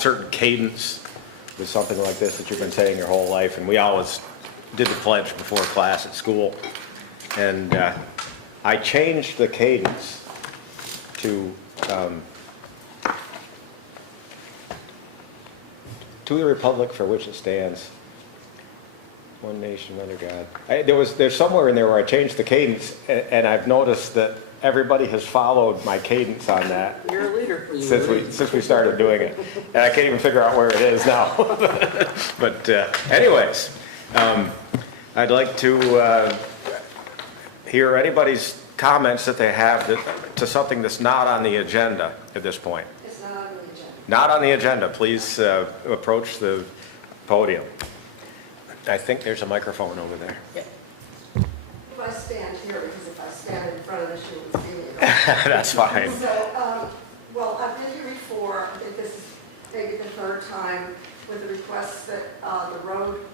certain cadence with something like this that you've been saying your whole life, and we always did the pledge before class at school, and I changed the cadence to the republic for which it stands, one nation under God. There's somewhere in there where I changed the cadence, and I've noticed that everybody has followed my cadence on that. You're a leader. Since we started doing it, and I can't even figure out where it is now. But anyways, I'd like to hear anybody's comments that they have to something that's not on the agenda at this point. It's not on the agenda. Not on the agenda. Please approach the podium. I think there's a microphone over there. Yeah. If I stand here, because if I stand in front of this, you would see me. That's fine. So, well, I've been here before. I think this is maybe the third time with the request that the road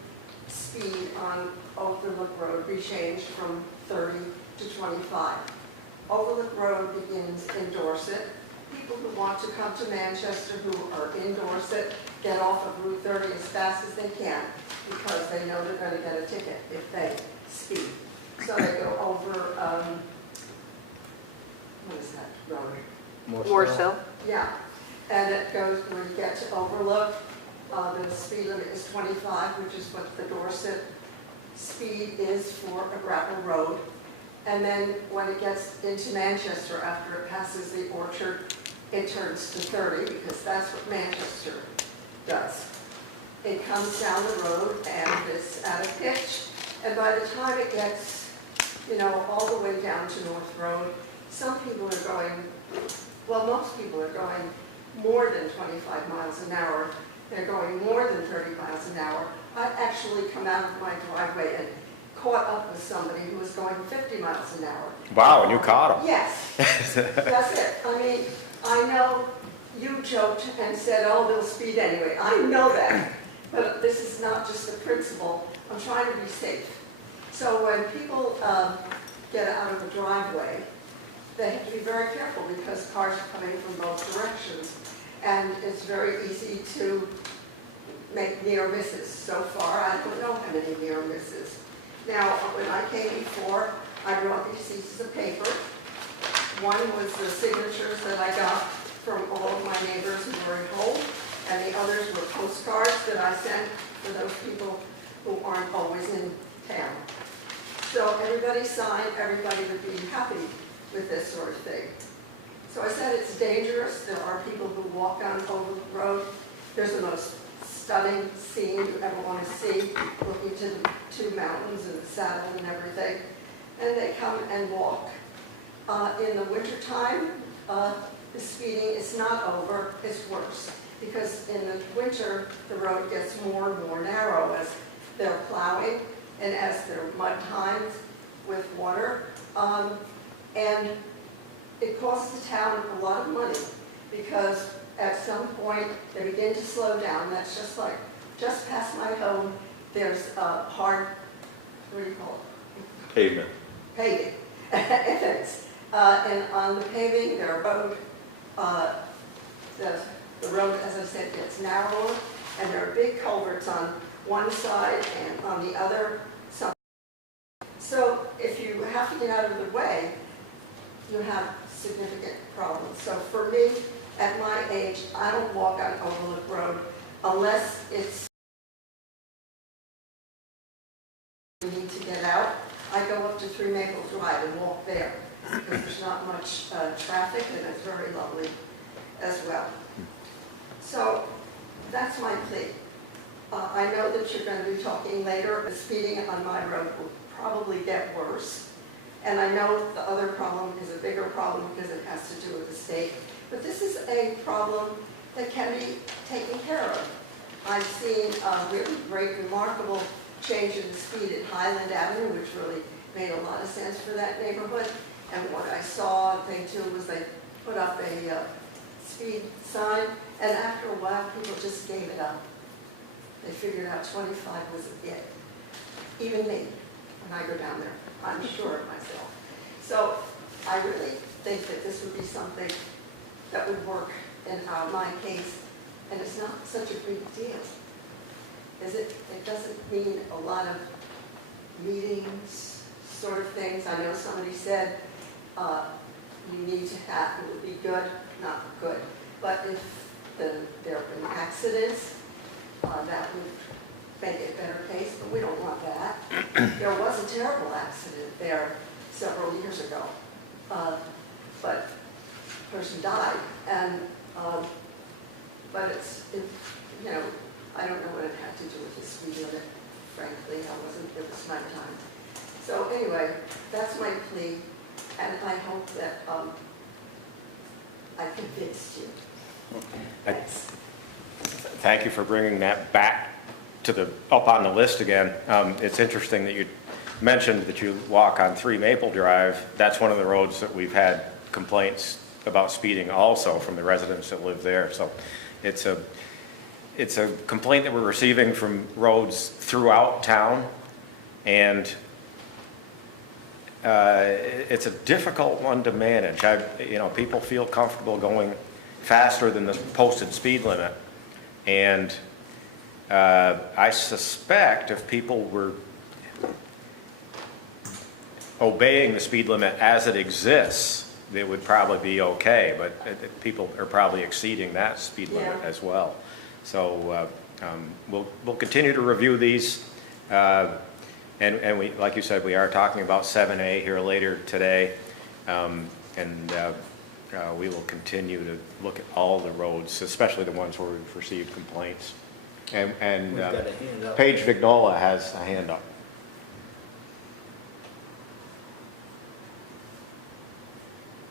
speed on Overlook Road be changed from 30 to 25. Overlook Road begins in Dorset. People who want to come to Manchester who are in Dorset get off of Route 30 as fast as they can because they know they're going to get a ticket if they speed. So they go over, what is that road? Morrisville. Yeah, and it goes, when you get to Overlook, the speed limit is 25, which is what the Dorset speed is for a gravel road. And then when it gets into Manchester, after it passes the Orchard, it turns to 30 because that's what Manchester does. It comes down the road and it's at a pitch, and by the time it gets, you know, all the way down to North Road, some people are going, well, most people are going more than 25 miles an hour. They're going more than 30 miles an hour. I've actually come out of my driveway and caught up with somebody who was going 50 miles an hour. Wow, and you caught him. Yes, that's it. I mean, I know you joked and said, oh, they'll speed anyway. I know that, but this is not just the principle. I'm trying to be safe. So when people get out of the driveway, they have to be very careful because cars are coming from both directions. And it's very easy to make near misses. So far, I don't know how many near misses. Now, when I came before, I brought these pieces of paper. One was the signatures that I got from all of my neighbors who were at home, and the others were postcards that I sent for those people who aren't always in town. So everybody signed, everybody would be happy with this sort of thing. So I said it's dangerous. There are people who walk on Overlook Road. There's the most stunning scene you ever want to see, looking to the two mountains and the saddle and everything. And they come and walk. In the wintertime, the speeding is not over, it's worse. Because in the winter, the road gets more and more narrow as they're plowing and as there are mud times with water. And it costs the town a lot of money because at some point they begin to slow down. That's just like, just past my home, there's hard, what do you call it? Pavement. Paving. Thanks. And on the paving, the road, as I said, gets narrower, and there are big culverts on one side and on the other. So if you have to get out of the way, you have significant problems. So for me, at my age, I don't walk on Overlook Road unless it's you need to get out. I go up to 3 Maple Drive and walk there because there's not much traffic and it's very lovely as well. So that's my plea. I know that you're going to be talking later. The speeding on my road will probably get worse. And I know the other problem is a bigger problem because it has to do with the state. But this is a problem that can be taken care of. I've seen a really great, remarkable change in the speed at Highland Avenue, which really made a lot of sense for that neighborhood. And what I saw, thing too, was they put up a speed sign, and after a while, people just gave it up. They figured out 25 was it. Even me, when I go down there, I'm sure of myself. So I really think that this would be something that would work in my case and it's not such a big deal. Is it? It doesn't mean a lot of meetings, sort of things. I know somebody said you need to have, it would be good, not good, but if there have been accidents, that would make it better pace, but we don't want that. There was a terrible accident there several years ago, but a person died, and but you know, I don't know what it had to do with the speed limit, frankly. It was nighttime. So anyway, that's my plea, and I hope that I convinced you. Thanks. Thank you for bringing that back to up on the list again. It's interesting that you mentioned that you walk on 3 Maple Drive. That's one of the roads that we've had complaints about speeding also from the residents that live there. So it's a complaint that we're receiving from roads throughout town, and it's a difficult one to manage. People feel comfortable going faster than the posted speed limit, and I suspect if people were obeying the speed limit as it exists, it would probably be okay, but people are probably exceeding that speed limit as well. So we'll continue to review these, and we, like you said, we are talking about 7A here later today, and we will continue to look at all the roads, especially the ones where we've received complaints. And We've got a hand up. Paige Vignola has a hand up.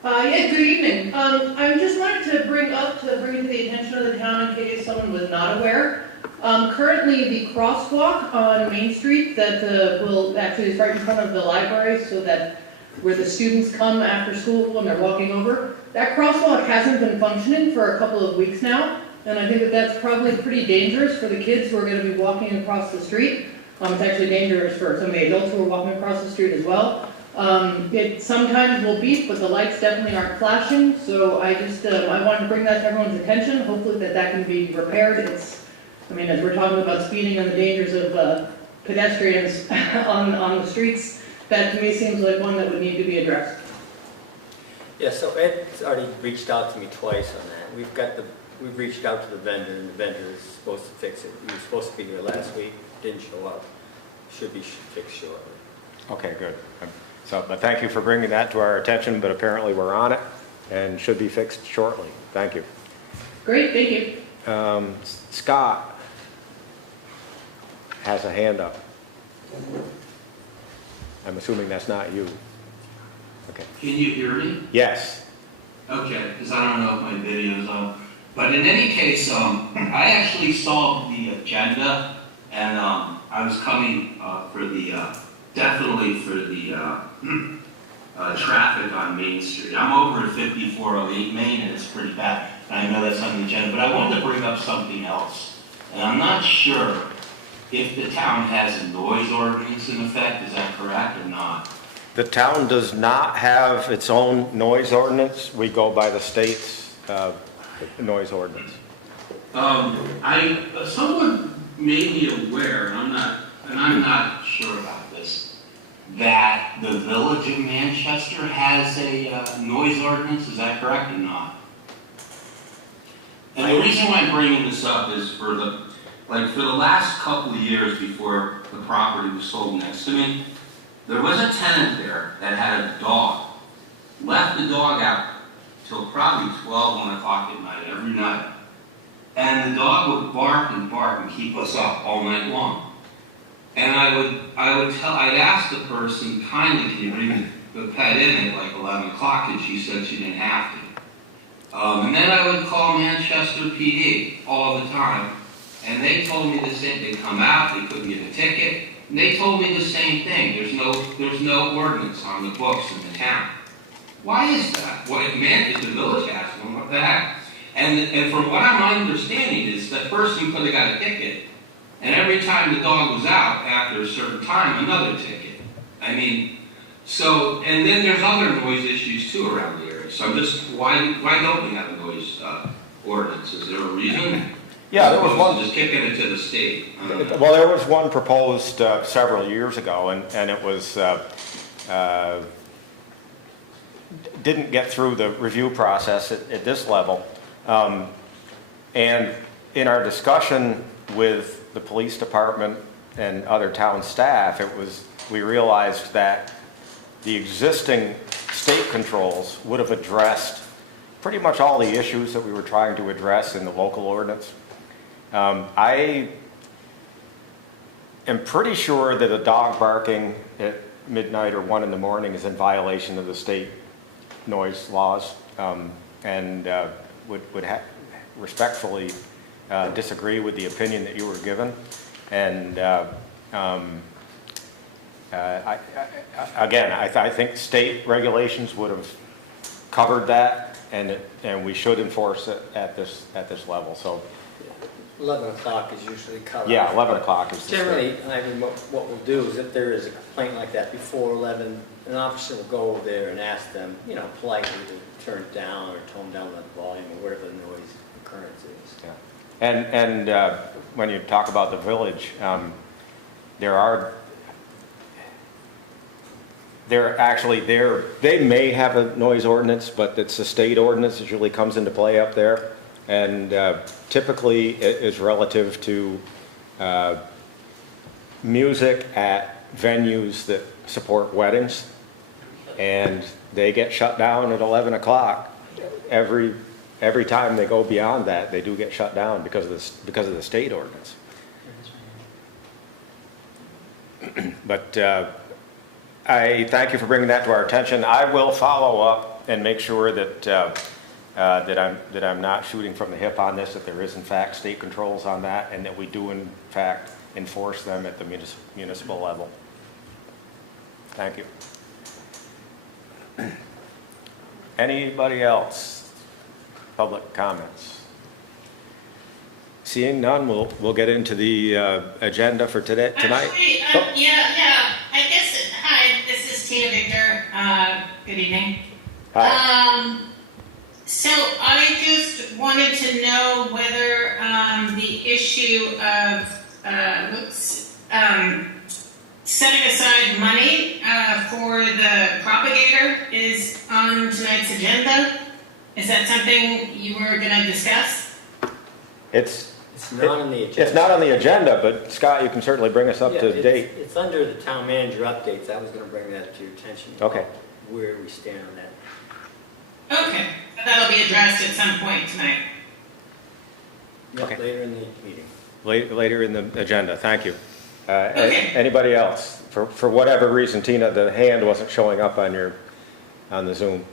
Yeah, good evening. I just wanted to bring to the attention of the town in case someone was not aware. Currently, the crosswalk on Main Street that will actually is right in front of the library, so that where the students come after school when they're walking over, that crosswalk hasn't been functioning for a couple of weeks now, and I think that that's probably pretty dangerous for the kids who are going to be walking across the street. It's actually dangerous for some of the adults who are walking across the street as well. It sometimes will beep, but the lights definitely aren't flashing, so I wanted to bring that to everyone's attention. Hopefully that can be repaired. As we're talking about speeding and the dangers of pedestrians on the streets, that to me seems like one that would need to be addressed. Yeah, so Ed's already reached out to me twice on that. We've reached out to the vendor, and the vendor is supposed to fix it. He was supposed to be here last week, didn't show up. Should be fixed shortly. Okay, good. But thank you for bringing that to our attention, but apparently we're on it and should be fixed shortly. Thank you. Great, thank you. Scott has a hand up. I'm assuming that's not you. Okay. Can you hear me? Yes. Okay, because I don't know if my video's on. But in any case, I actually saw the agenda, and I was coming definitely for the traffic on Main Street. I'm over at 5408 Main, and it's pretty bad. And I know that's on the agenda, but I wanted to bring up something else. And I'm not sure if the town has a noise ordinance in effect. Is that correct or not? The town does not have its own noise ordinance. We go by the state's noise ordinance. Someone made me aware, and I'm not sure about this, that the Village of Manchester has a noise ordinance. Is that correct or not? And the reason why I'm bringing this up is for the last couple of years before the property was sold next to me, there was a tenant there that had a dog. Left the dog out till probably 12, 1 o'clock at night, every night. And the dog would bark and keep us up all night long. And I'd ask the person, kindly, can you bring the pet in at like 11 o'clock? And she said she didn't have to. And then I would call Manchester PD all the time. And they told me the same. They'd come out, they couldn't get a ticket. And they told me the same thing. There's no ordinance on the books in the town. Why is that? Well, it meant that the village has one. What the heck? And from what I'm understanding is that person could have got a ticket, and every time the dog was out after a certain time, another ticket. And then there's other noise issues too around the area. So why don't we have a noise ordinance? Is there a reason? Yeah, there as was opposed one. to just kicking it to the state. I don't know. Well, there was one proposed several years ago, and it was, didn't get through the review process at this level. And in our discussion with the police department and other town staff, we realized that the existing state controls would have addressed pretty much all the issues that we were trying to address in the local ordinance. I am pretty sure that a dog barking at midnight or 1 in the morning is in violation of the state noise laws, and would respectfully disagree with the opinion that you were given. And I think state regulations would have covered that, and we should enforce it at this level. So 11 o'clock is usually cut off. yeah, 11 o'clock is the Generally, I mean, what we'll do is if there is a complaint like that before 11, an officer will go over there and ask them, you know, politely to turn it down or tone down the volume or whatever the noise occurrence is. Yeah. And when you talk about the village, they may have a noise ordinance, but it's a state ordinance that usually comes into play up there. And typically it is relative to music at venues that support weddings. And they get shut down at 11 o'clock. Every time they go beyond that, they do get shut down because of the state ordinance. But I thank you for bringing that to our attention. I will follow up and make sure that I'm not shooting from the hip on this, that there is in fact state controls on that, and that we do in fact enforce them at the municipal level. Thank you. Anybody else? Public comments? Seeing none, we'll get into the agenda for tonight. Actually, Oh. yeah. I guess, hi, this is Tina Victor. Good evening. Hi. So I just wanted to know whether the issue of setting aside money for the propagator is on tonight's agenda. Is that something you were going to discuss? It's Not on the agenda. It's not on the agenda, but Scott, you can certainly bring us up Yeah, to date. It's under the town manager updates. I was going to bring that to your attention. Okay. Where we stand on that. Okay, so that'll be addressed at some point tonight. Okay. Later in the meeting. Later in the agenda, thank you. Okay. Anybody else? For whatever reason, Tina, the hand wasn't showing up on the Zoom.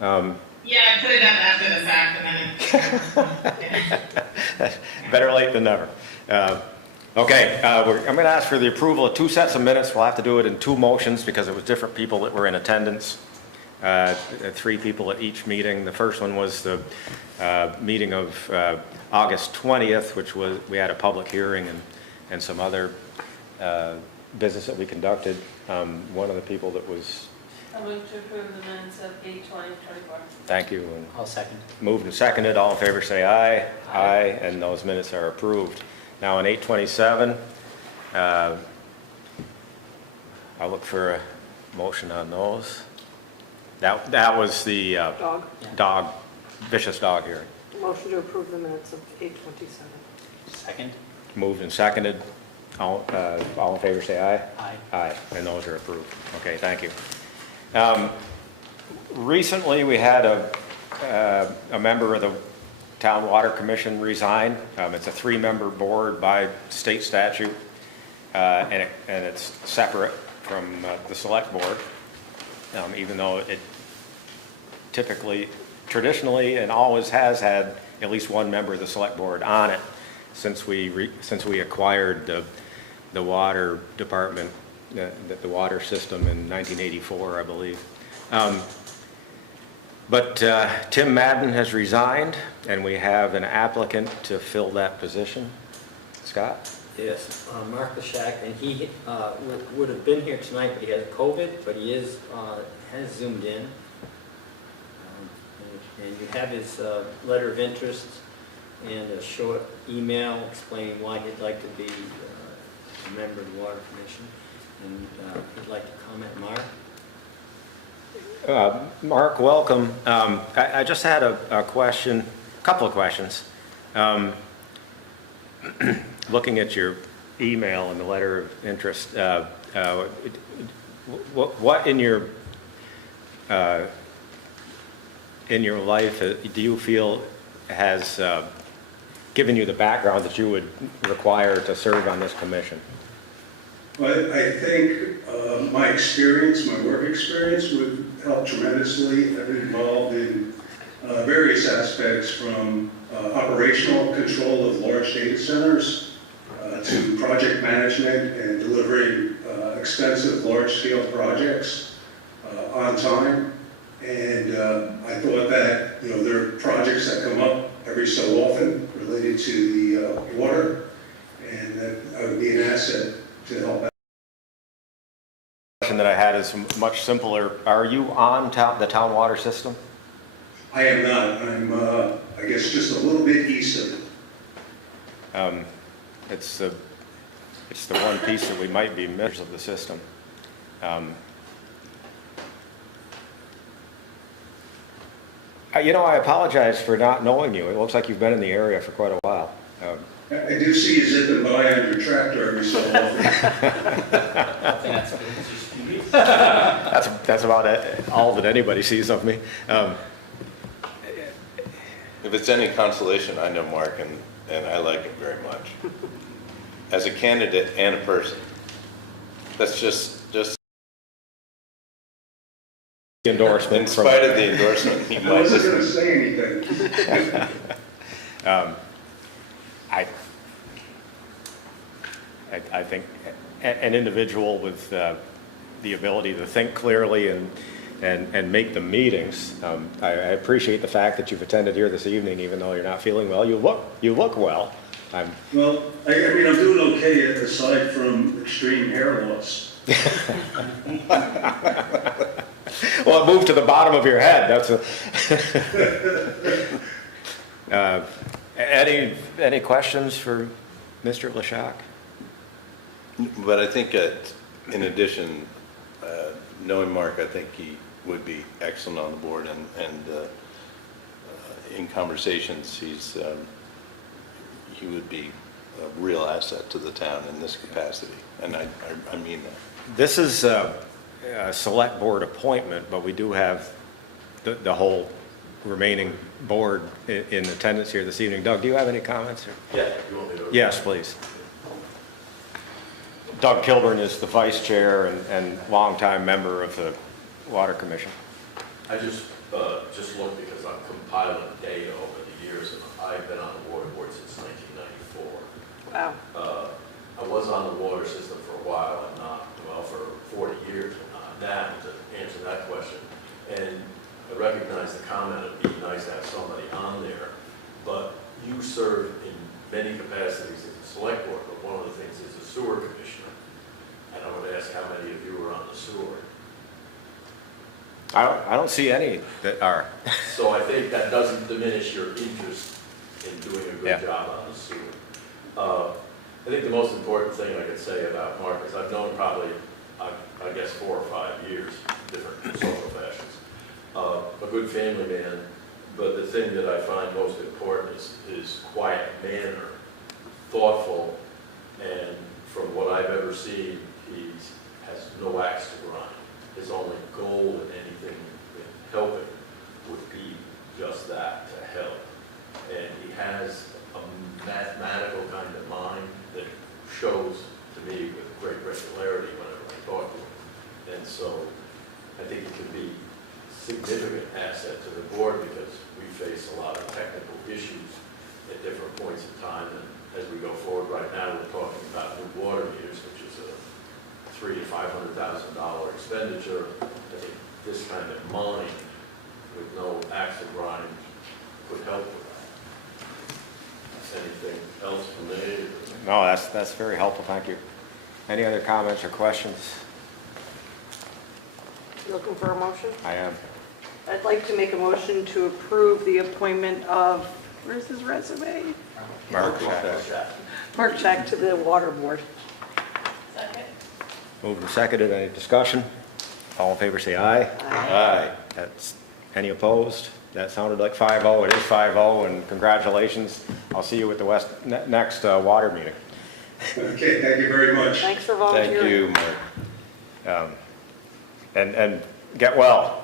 Yeah, I put it up after the fact and then Better late than never. Okay, I'm going to ask for the approval of 2 sets of minutes. We'll have to do it in 2 motions because it was different people that were in attendance. 3 people at each meeting. The first one was the meeting of August 20th, which was, we had a public hearing and some other business that we conducted. One of the people that was... I move to approve the minutes of 8/20/24. Thank you. And I'll second. moved and seconded. All in favor say aye. Aye. And those minutes are approved. Now on 8/27, I'll look for a motion on those. That was the Dog. vicious dog hearing. Motion to approve the minutes of 8/27. Second? Moved and seconded. All in favor say aye. Aye. Aye, and those are approved. Okay, thank you. Recently, we had a member of the Town Water Commission resign. It's a 3-member board by state statute, and it's separate from the select board, even though it traditionally, and always has had at least one member of the select board on it since we acquired the water department, the water system in 1984, I believe. But Tim Madden has resigned, and we have an applicant to fill that position. Scott? Yes, Mark Lashak, and he would have been here tonight, but he has COVID, but he has Zoomed in. And you have his letter of interest and a short email explaining why he'd like to be a member of the Water Commission, and he'd like to comment. Mark? Mark, welcome. I just had a question, a couple of questions. Looking at your email and the letter of interest, what in your life do you feel has given you the background that you would require to serve on this commission? Well, I think my experience, my work experience would help tremendously. I've been involved in various aspects from operational control of large data centers to project management and delivering extensive large-scale projects on time. And I thought that, there are projects that come up every so often related to the water, and that I would be an asset to help out. The question that I had is much simpler. Are you on the town water system? I am not. I'm, I guess, just a little bit east of it. It's the one piece that we might be members of the system. I apologize for not knowing you. It looks like you've been in the area for quite a while. I do see you zipping by on your tractor every so often. That's about it, all that anybody sees of me. If it's any consolation, I know Mark, and I like him very much. As a candidate and a person. That's just Endorsement. in spite of the endorsement, he I might wasn't going to just, say anything. I think an individual with the ability to think clearly and make the meetings. I appreciate the fact that you've attended here this evening, even though you're not feeling well. You look well. Well, I mean, I'm doing okay aside from extreme hair loss. Well, it moved to the bottom of your head. That's any questions for Mr. Leshock? but I think in addition, knowing Mark, I think he would be excellent on the board, and in conversations, he would be a real asset to the town in this capacity, and I mean that. This is a select board appointment, but we do have the whole remaining board in attendance here this evening. Doug, do you have any comments? Yeah, you want me to? Yes, please. Doug Kilburn is the vice chair and longtime member of the Water Commission. I just looked because I'm compiling data over the years, and I've been on the water board since 1994. Wow. I was on the water system for a while, and for 40 years, and not now, to answer that question. And I recognize the comment, it'd be nice to have somebody on there, but you serve in many capacities as a select board, but one of the things is a sewer commissioner. And I would ask how many of you are on the sewer. I don't see any that are. So I think that doesn't diminish your interest in doing a good job on the sewer. I think the most important thing I could say about Mark is I've known probably, I guess, 4 or 5 years, different social fashions. A good family man, but the thing that I find most important is quiet manner, thoughtful, and from what I've ever seen, he has no axe to grind. His only goal in anything in helping would be just that, to help. And he has a mathematical kind of mind that shows to me with great regularity whenever I talk to him. And so I think it could be a significant asset to the board because we face a lot of technical issues at different points in time. And as we go forward right now, we're talking about new water meters, which is a $300,000 to $500,000 expenditure. I think this kind of mind with no axe to grind could help with that. Anything else from me? No, that's very helpful. Thank you. Any other comments or questions? You looking for a motion? I am. I'd like to make a motion to approve the appointment of, where's his resume? Mark Mark Shack. Shack. Mark Shack to the water board. Second. Moved and seconded, any discussion? All in favor, say aye. Aye. That's, any opposed? That sounded like 5-0, it is 5-0, and congratulations. I'll see you at the next water meeting. Okay, thank you very much. Thanks for Thank volunteering. you, Mark. And get well.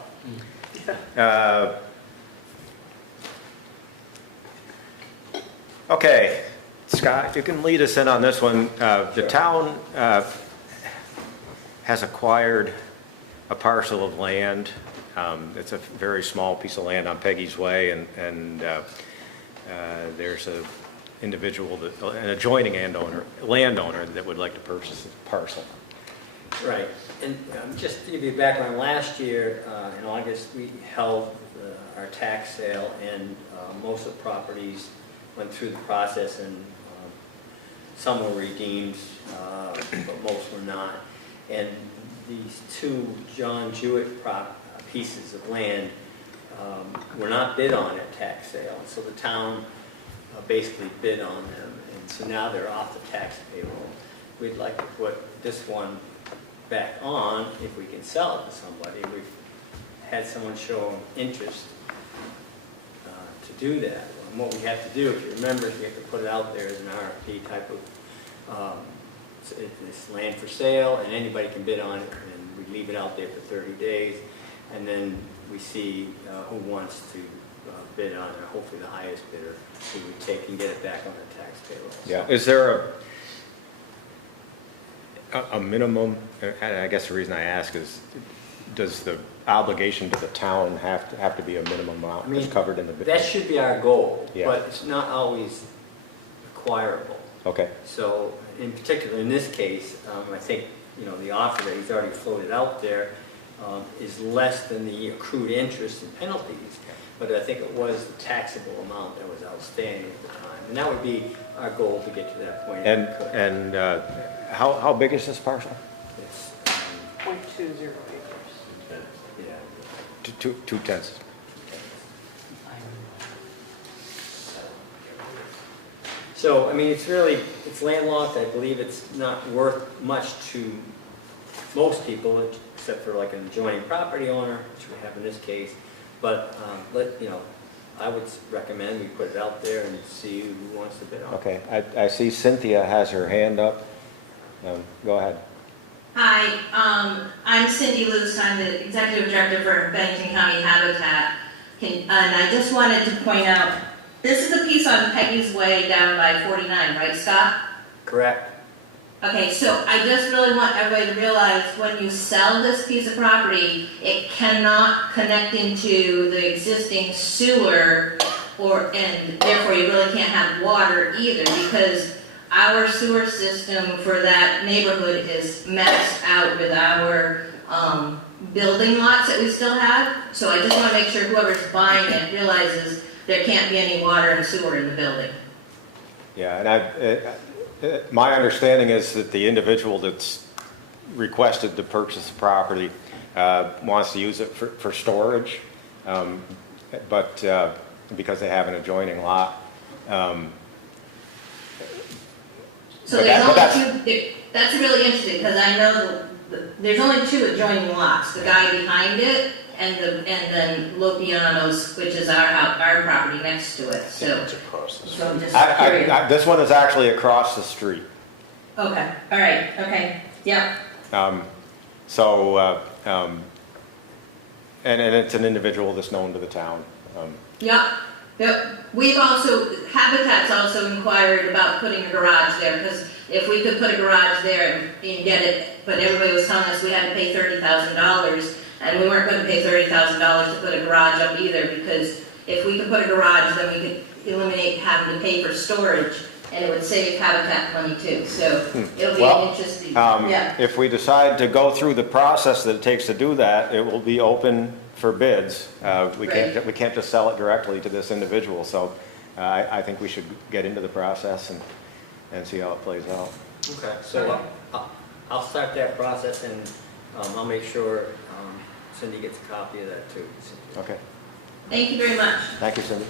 Okay, Scott, if you can lead us in on this one. The town has acquired a parcel of land. It's a very small piece of land on Peggy's Way, and there's an individual, an adjoining landowner that would like to purchase the parcel. Right, and just to give you background, last year, in August, we held our tax sale, and most of the properties went through the process, and some were redeemed, but most were not. And these two John Jewett pieces of land were not bid on at tax sale, so the town basically bid on them, and so now they're off the tax payroll. We'd like to put this one back on if we can sell it to somebody. We've had someone show interest to do that. And what we have to do, if you remember, is we have to put it out there as an RFP type of, it's land for sale, and anybody can bid on it, and we leave it out there for 30 days, and then we see who wants to bid on it. Hopefully the highest bidder we would take and get it back on the tax payroll. Yeah, is there a minimum, and I guess the reason I ask is, does the obligation to the town have to be a minimum amount I mean, that's covered in the bid? That should be our goal, Yeah. but it's not always acquirable. Okay, So in particular, in this case, I think, the offer that he's already floated out there is less than the accrued interest and penalties. But I think it was the taxable amount that was outstanding at the time. And that would be our goal to get to that point. if we could. and how big is this parcel? It's, .20 acres. yeah. Two tenths. So, I mean, it's landlocked. I believe it's not worth much to most people, except for like an adjoining property owner, which we have in this case. But, I would recommend we put it out there and see who wants to bid on it. Okay, I see Cynthia has her hand up. Go ahead. Hi, I'm Cindy Luce. I'm the Executive Director for Bennington County Habitat. And I just wanted to point out, this is the piece on Peggy's Way down by 49, right, Scott? Correct. Okay, so I just really want everybody to realize when you sell this piece of property, it cannot connect into the existing sewer, and therefore you really can't have water either, because our sewer system for that neighborhood is maxed out with our building lots that we still have. So I just want to make sure whoever's buying it realizes there can't be any water and sewer in the building. Yeah, and my understanding is that the individual that's requested to purchase the property wants to use it for storage, but because they have an adjoining lot. So that's really interesting, because I know there's only two adjoining lots, the guy behind it and then Lopiano's, which is our property next to it, so. It's across the street. So I'm just curious. This one is actually across the street. Okay, all right, okay, yep. And it's an individual that's known to the town. Yep. We've also, Habitat's also inquired about putting a garage there, because if we could put a garage there and get it, but everybody was telling us we had to pay $30,000, and we weren't going to pay $30,000 to put a garage up either, because if we could put a garage, then we could eliminate having to pay for storage, and it would save Habitat money too, so it'll be Well, interesting. If we decide to go through the process that it takes to do that, it will be open for bids. We can't just sell it directly to this individual, so I think we should get into the process and see how it plays out. Okay, so I'll start that process, and I'll make sure Cindy gets a copy of that too. Okay, Thank you very much. thank you, Cindy.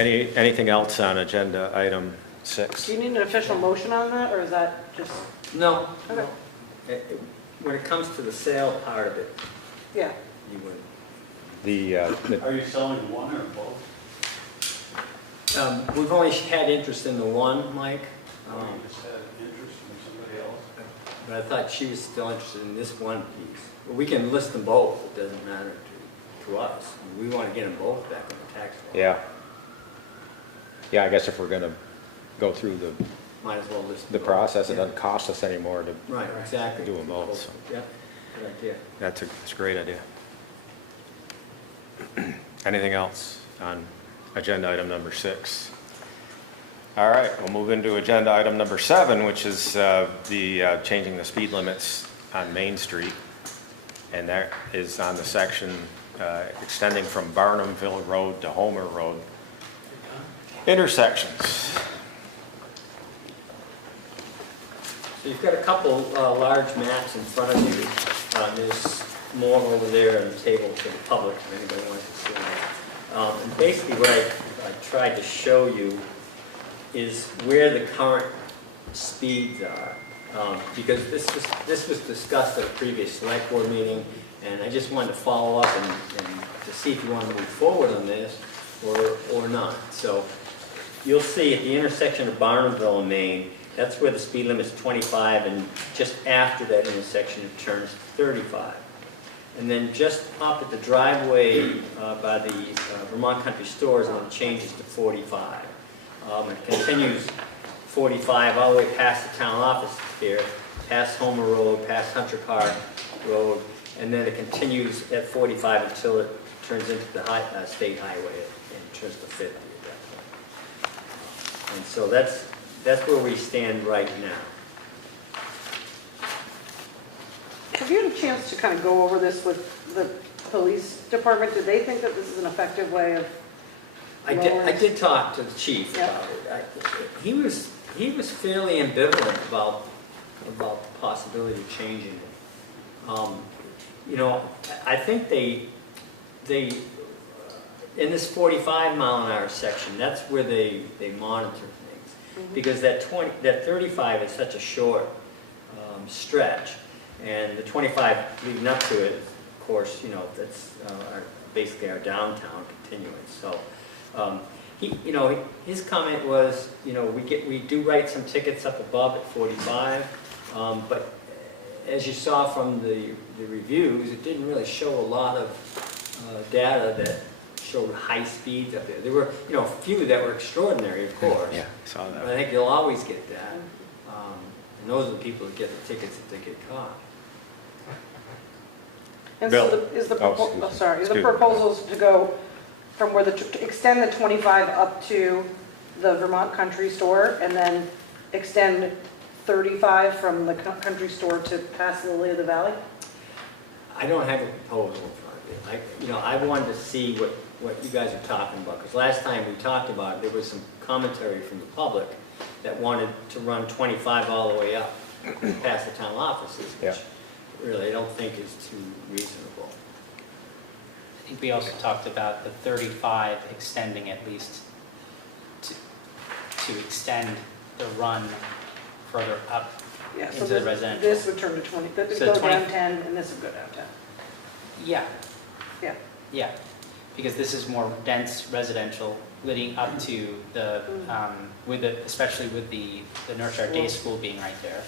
Anything else on agenda item 6? Do you need an official motion on that, or is that just, No, Okay. no. When it comes to the sale part of it, yeah? you would. The Are you selling one or both? We've only had interest in the one, Mike. You just had an interest in somebody else? But I thought she was still interested in this one piece. We can list them both, it doesn't matter to us. We want to get them both back on the tax roll. Yeah. Yeah, I guess if we're gonna go through Might as well list the them both. process, it Yeah. doesn't cost us anymore to, Right, exactly. do them both, so. Yeah, good idea. that's a great idea. Anything else on agenda item number 6? All right, we'll move into agenda item number 7, which is the changing the speed limits on Main Street. And that is on the section extending from Barnumville Road to Homer Road. Intersections. So you've got a couple large maps in front of you. There's more over there on the table for the public, if anybody wants to see them. And basically what I tried to show you is where the current speeds are. Because this was discussed at a previous select board meeting, and I just wanted to follow up and to see if you want to move forward on this or not. So you'll see at the intersection of Barnumville and Main, that's where the speed limit's 25, and just after that intersection it turns 35. And then just up at the driveway by the Vermont Country Stores, and it changes to 45. It continues 45 all the way past the town office here, past Homer Road, past Hunter Park Road, and then it continues at 45 until it turns into the state highway and turns to 50 at that point. And so that's where we stand right now. Have you had a chance to kind of go over this with the police department? Do they think that this is an effective way of I did talk to the chief Yep. about it. He was fairly ambivalent about the possibility of changing it. You know, I think they in this 45 mile an hour section, that's where they monitor things. Because that 35 is such a short stretch, and the 25 leading up to it, of course, you know, that's basically our downtown continuance. So. You know, his comment was, you know, we do write some tickets up above at 45, but as you saw from the reviews, it didn't really show a lot of data that showed high speeds up there. There were, you know, a few that were extraordinary, of course. Yeah, saw that. But I think you'll always get that. And those are the people that get the tickets if they get caught. And Bill. so is the Excuse me. proposals to go from where extend the 25 up to the Vermont Country Store, and then extend 35 from the country store to past Lily of the Valley? I don't have a proposal in front of me. You know, I wanted to see what you guys are talking about, because last time we talked about it, there was some commentary from the public that wanted to run 25 all the way up past the town offices, which really I don't think is too reasonable. I think we also talked about the 35 extending at least to extend the run further up Yeah, into so the residential. this would turn to 20, this would So go 20 down 10, and this would go down 10. Yeah, Yeah. yeah, because this is more dense residential leading up to the, especially with the Northshire Day School being right there.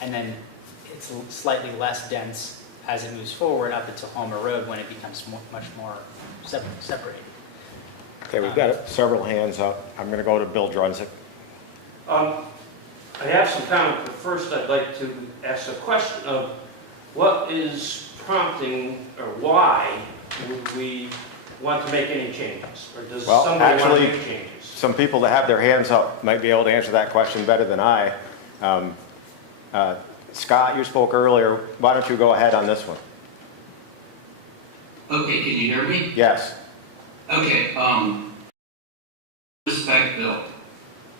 And then it's slightly less dense as it moves forward up into Homer Road when it becomes much more separated. Okay, we've got several hands up. I'm going to go to Bill Drunzik. I have some comment, but first I'd like to ask a question of what is prompting, or why would we want to make any changes? Or does Well, somebody want to actually, make changes? some people that have their hands up might be able to answer that question better than I. Scott, you spoke earlier. Why don't you go ahead on this one? Okay, can you hear me? Yes. Okay, respect Bill.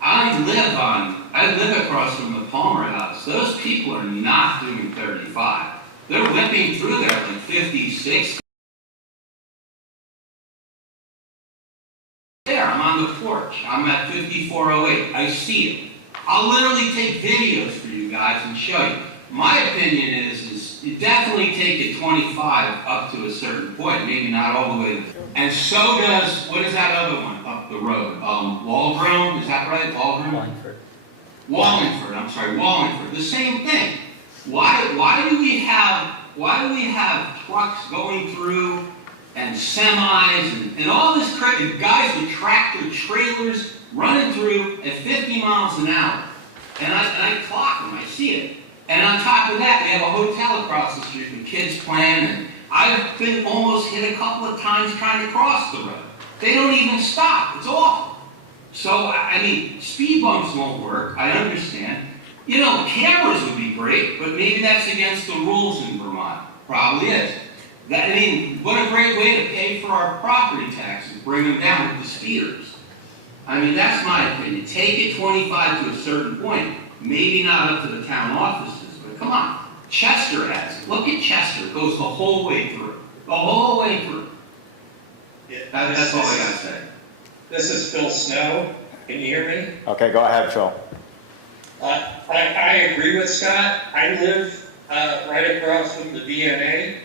I live across from the Palmer House. Those people are not doing 35. They're whipping through there like 50, 60. There, I'm on on the porch. I'm at 5408. I see it. I'll literally take videos for you guys and show you. My opinion is you definitely take it 25 up to a certain point, maybe not all the way. And so does, what is that other one up the road? Waldron, is that right? Wallingford. Wallingford, I'm sorry, Wallingford. The same thing. Why do we have trucks going through and semis and all this crap, and guys with tractor trailers running through at 50 miles an hour? And I clock them, I see it. And on top of that, they have a hotel across the street with kids playing, and I've been almost hit a couple of times trying to cross the road. They don't even stop. It's awful. So, I mean, speed bumps won't work. I understand. You know, cameras would be great, but maybe that's against the rules in Vermont. Probably is. I mean, what a great way to pay for our property taxes, bring them down with the speeders. I mean, that's my opinion. Take it 25 to a certain point. Maybe not up to the town offices, but come on. Chester has it. Look at Chester. It goes the whole way through. The whole way through. That's all I got to say. This is Phil Snow. Can you hear me? Okay, go ahead, Phil. I agree with Scott. I live right across from the VNA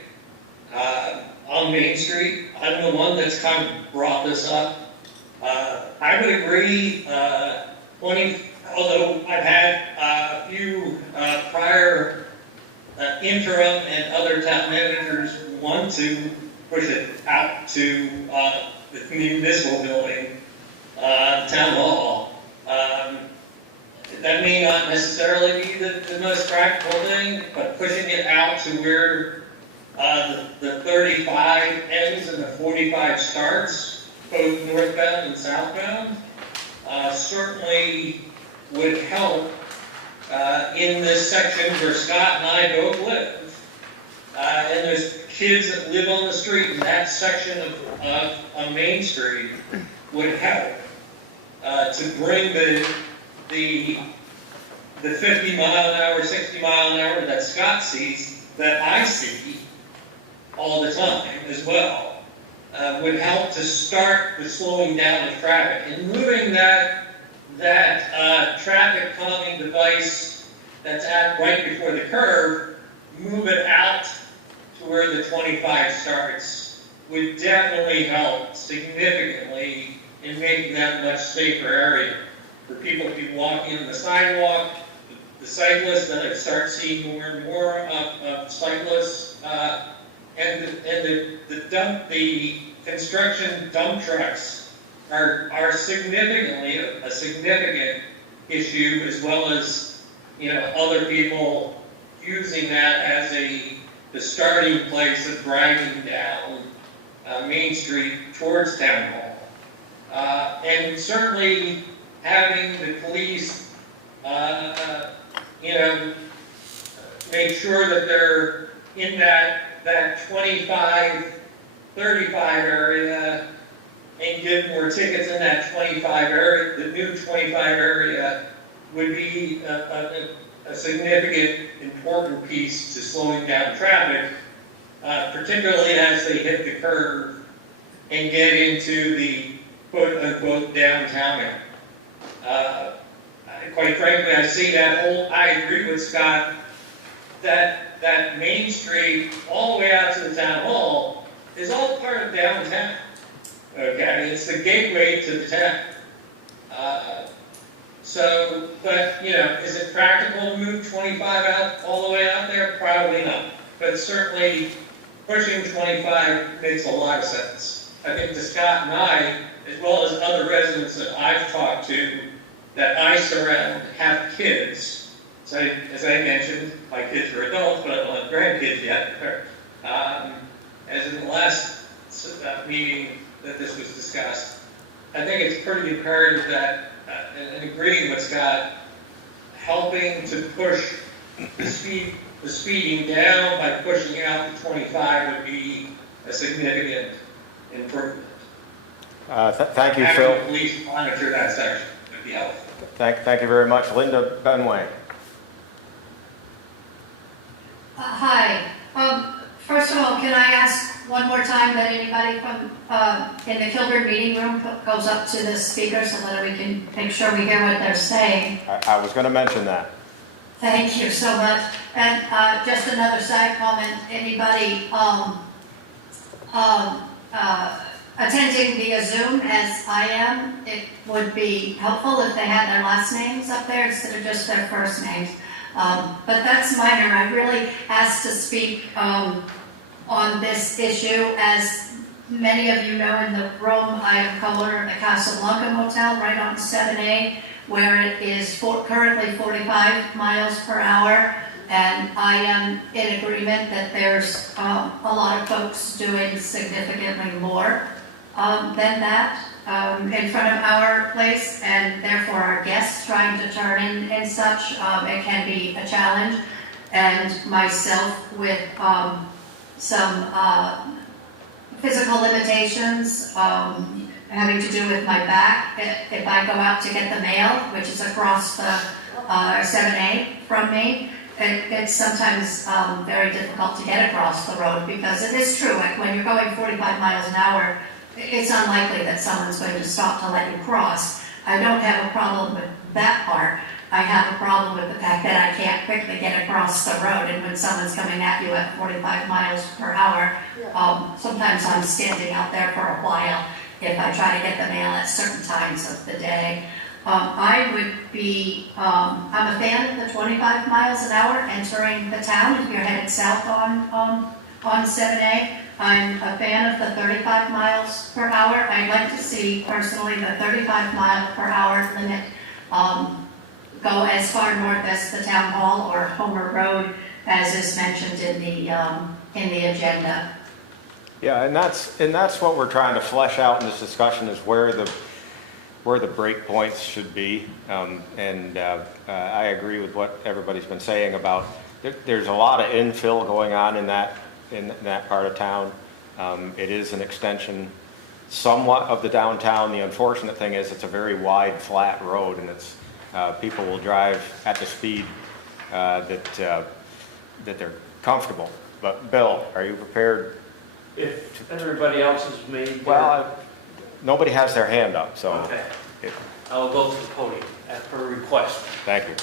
on Main Street. I'm the one that's kind of brought this up. I would agree, although I've had a few prior interim and other town managers want to push it out to the municipal building, town hall. That may not necessarily be the most practical thing, but pushing it out to where the 35 ends and the 45 starts, both northbound and southbound, certainly would help in this section where Scott and I both live. And there's kids that live on the street in that section of Main Street would help to bring the 50 mile an hour, 60 mile an hour that Scott sees, that I see all the time as well, would help to start the slowing down of traffic and moving that traffic calming device that's at right before the curve, move it out to where the 25 starts would definitely help significantly in making that a much safer area for people to be walking on the sidewalk, the cyclists, that I start seeing more and more of cyclists, and the construction dump trucks are significantly a significant issue, as well as, you know, other people using that as the starting place of driving down Main Street towards Town Hall. And certainly having the police, make sure that they're in that 25, 35 area and give more tickets in that 25 area, the new 25 area would be a significant, important piece to slowing down traffic, particularly as they hit the curve and get into the quote-unquote downtown area. Quite frankly, I agree with Scott, that Main Street, all the way out to the town hall, is all part of downtown. Okay, it's the gateway to the town. But, you know, is it practical to move 25 out, all the way out there? Probably not. But certainly, pushing 25 makes a lot of sense. I think to Scott and I, as well as other residents that I've talked to, that I surround, have kids. So, as I mentioned, my kids are adults, but I don't have grandkids yet. As in the last meeting that this was discussed, I think it's pretty imperative that, and agreeing with Scott, helping to push the speeding down by pushing out the 25 would be a significant improvement. Thank you, Phil. Having the police monitor that section would be helpful. Thank you very much. Linda Benway. Hi. First of all, can I ask one more time that anybody from, in the Kilburn meeting room goes up to the speaker so that we can make sure we hear what they're saying. I was going to mention that. Thank you so much. And just another side comment, anybody attending via Zoom, as I am, it would be helpful if they had their last names up there instead of just their first names. But that's minor. I really asked to speak on this issue. As many of you know, in the room, I am co-owner of the Casablanca Motel right on 7A, where it is currently 45 miles per hour. And I am in agreement that there's a lot of folks doing significantly more than that in front of our place, and therefore our guests trying to turn in and such, it can be a challenge. And myself with some physical limitations having to do with my back. If I go out to get the mail, which is across the 7A from me, it's sometimes very difficult to get across the road, because it is true, like when you're going 45 miles an hour, it's unlikely that someone's going to stop to let you cross. I don't have a problem with that part. I have a problem with the fact that I can't quickly get across the road, and when someone's coming at you at 45 miles per hour, sometimes I'm standing out there for a while if I try to get the mail at certain times of the day. I would be, I'm a fan of the 25 miles an hour entering the town if you're headed south on 7A. I'm a fan of the 35 miles per hour. I'd like to see personally the 35 mile per hour limit go as far north as the town hall or Homer Road, as is mentioned in the agenda. Yeah, and that's what we're trying to flesh out in this discussion, is where the break points should be. I agree with what everybody's been saying about there's a lot of infill going on in that part of town. It is an extension somewhat of the downtown. The unfortunate thing is it's a very wide, flat road, and it's people will drive at the speed that they're comfortable. But Bill, are you prepared? If everybody else has made... Well, nobody has their hand up, so... Okay. I'll go to the podium at her request. Thank you.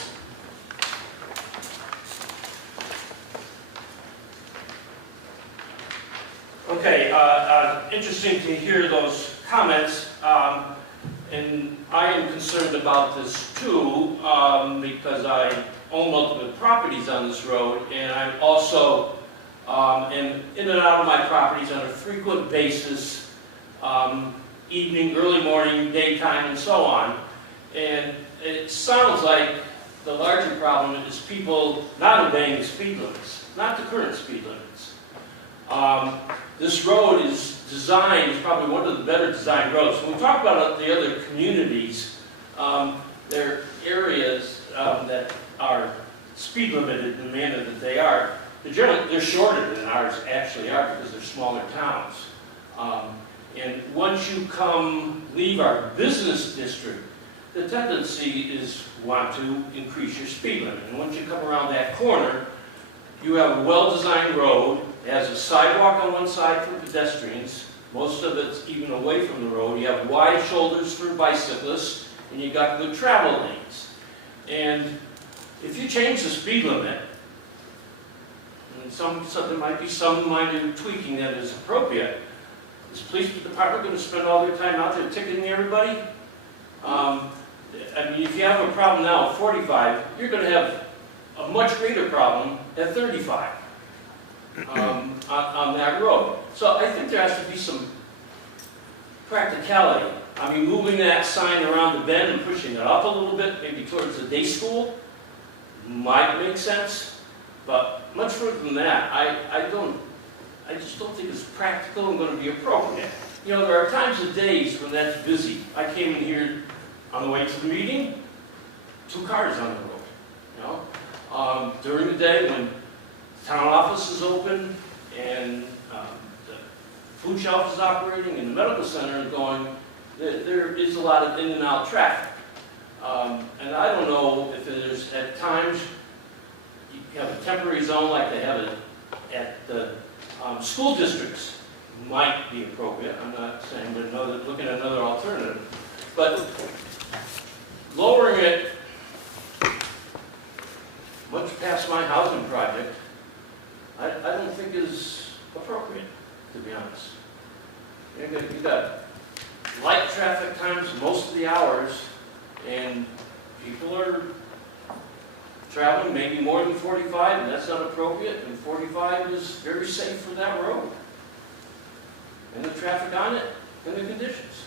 Okay, interesting to hear those comments, and I am concerned about this too, because I own multiple properties on this road, and I'm also am in and out of my properties on a frequent basis, evening, early morning, daytime, and so on. And it sounds like the larger problem is people not obeying the speed limits, not the current speed limits. This road is designed, it's probably one of the better designed roads. When we talk about the other communities, there are areas that are speed limited in the manner that they are. They're shorter than ours actually are, because they're smaller towns. And once you leave our business district, the tendency is want to increase your speed limit. And once you come around that corner, you have a well-designed road. It has a sidewalk on one side for pedestrians. Most of it's even away from the road. You have wide shoulders for bicyclists, and you got good travel lanes. And if you change the speed limit, and there might be some minor tweaking that is appropriate, is the police department going to spend all their time out there ticketing everybody? I mean, if you have a problem now at 45, you're going to have a much greater problem at 35 on that road. So I think there has to be some practicality. I mean, moving that sign around the bend and pushing it up a little bit, maybe towards the day school, might make sense. But much further than that, I just don't think it's practical and going to be appropriate. You know, there are times of days when that's busy. I came in here on the way to the meeting, 2 cars on the road. You know, during the day when the town office is open and the food shelf is operating and the medical center is going, there is a lot of in and out traffic. And I don't know if there's at times you have a temporary zone like they have at the school districts. might be appropriate. I'm not saying there's another, looking at another alternative. But lowering it much past my housing project, I don't think is appropriate, to be honest. You got light traffic times most of the hours, and people are traveling maybe more than 45, and that's not appropriate, and 45 is very safe for that road. And the traffic on it, and the conditions.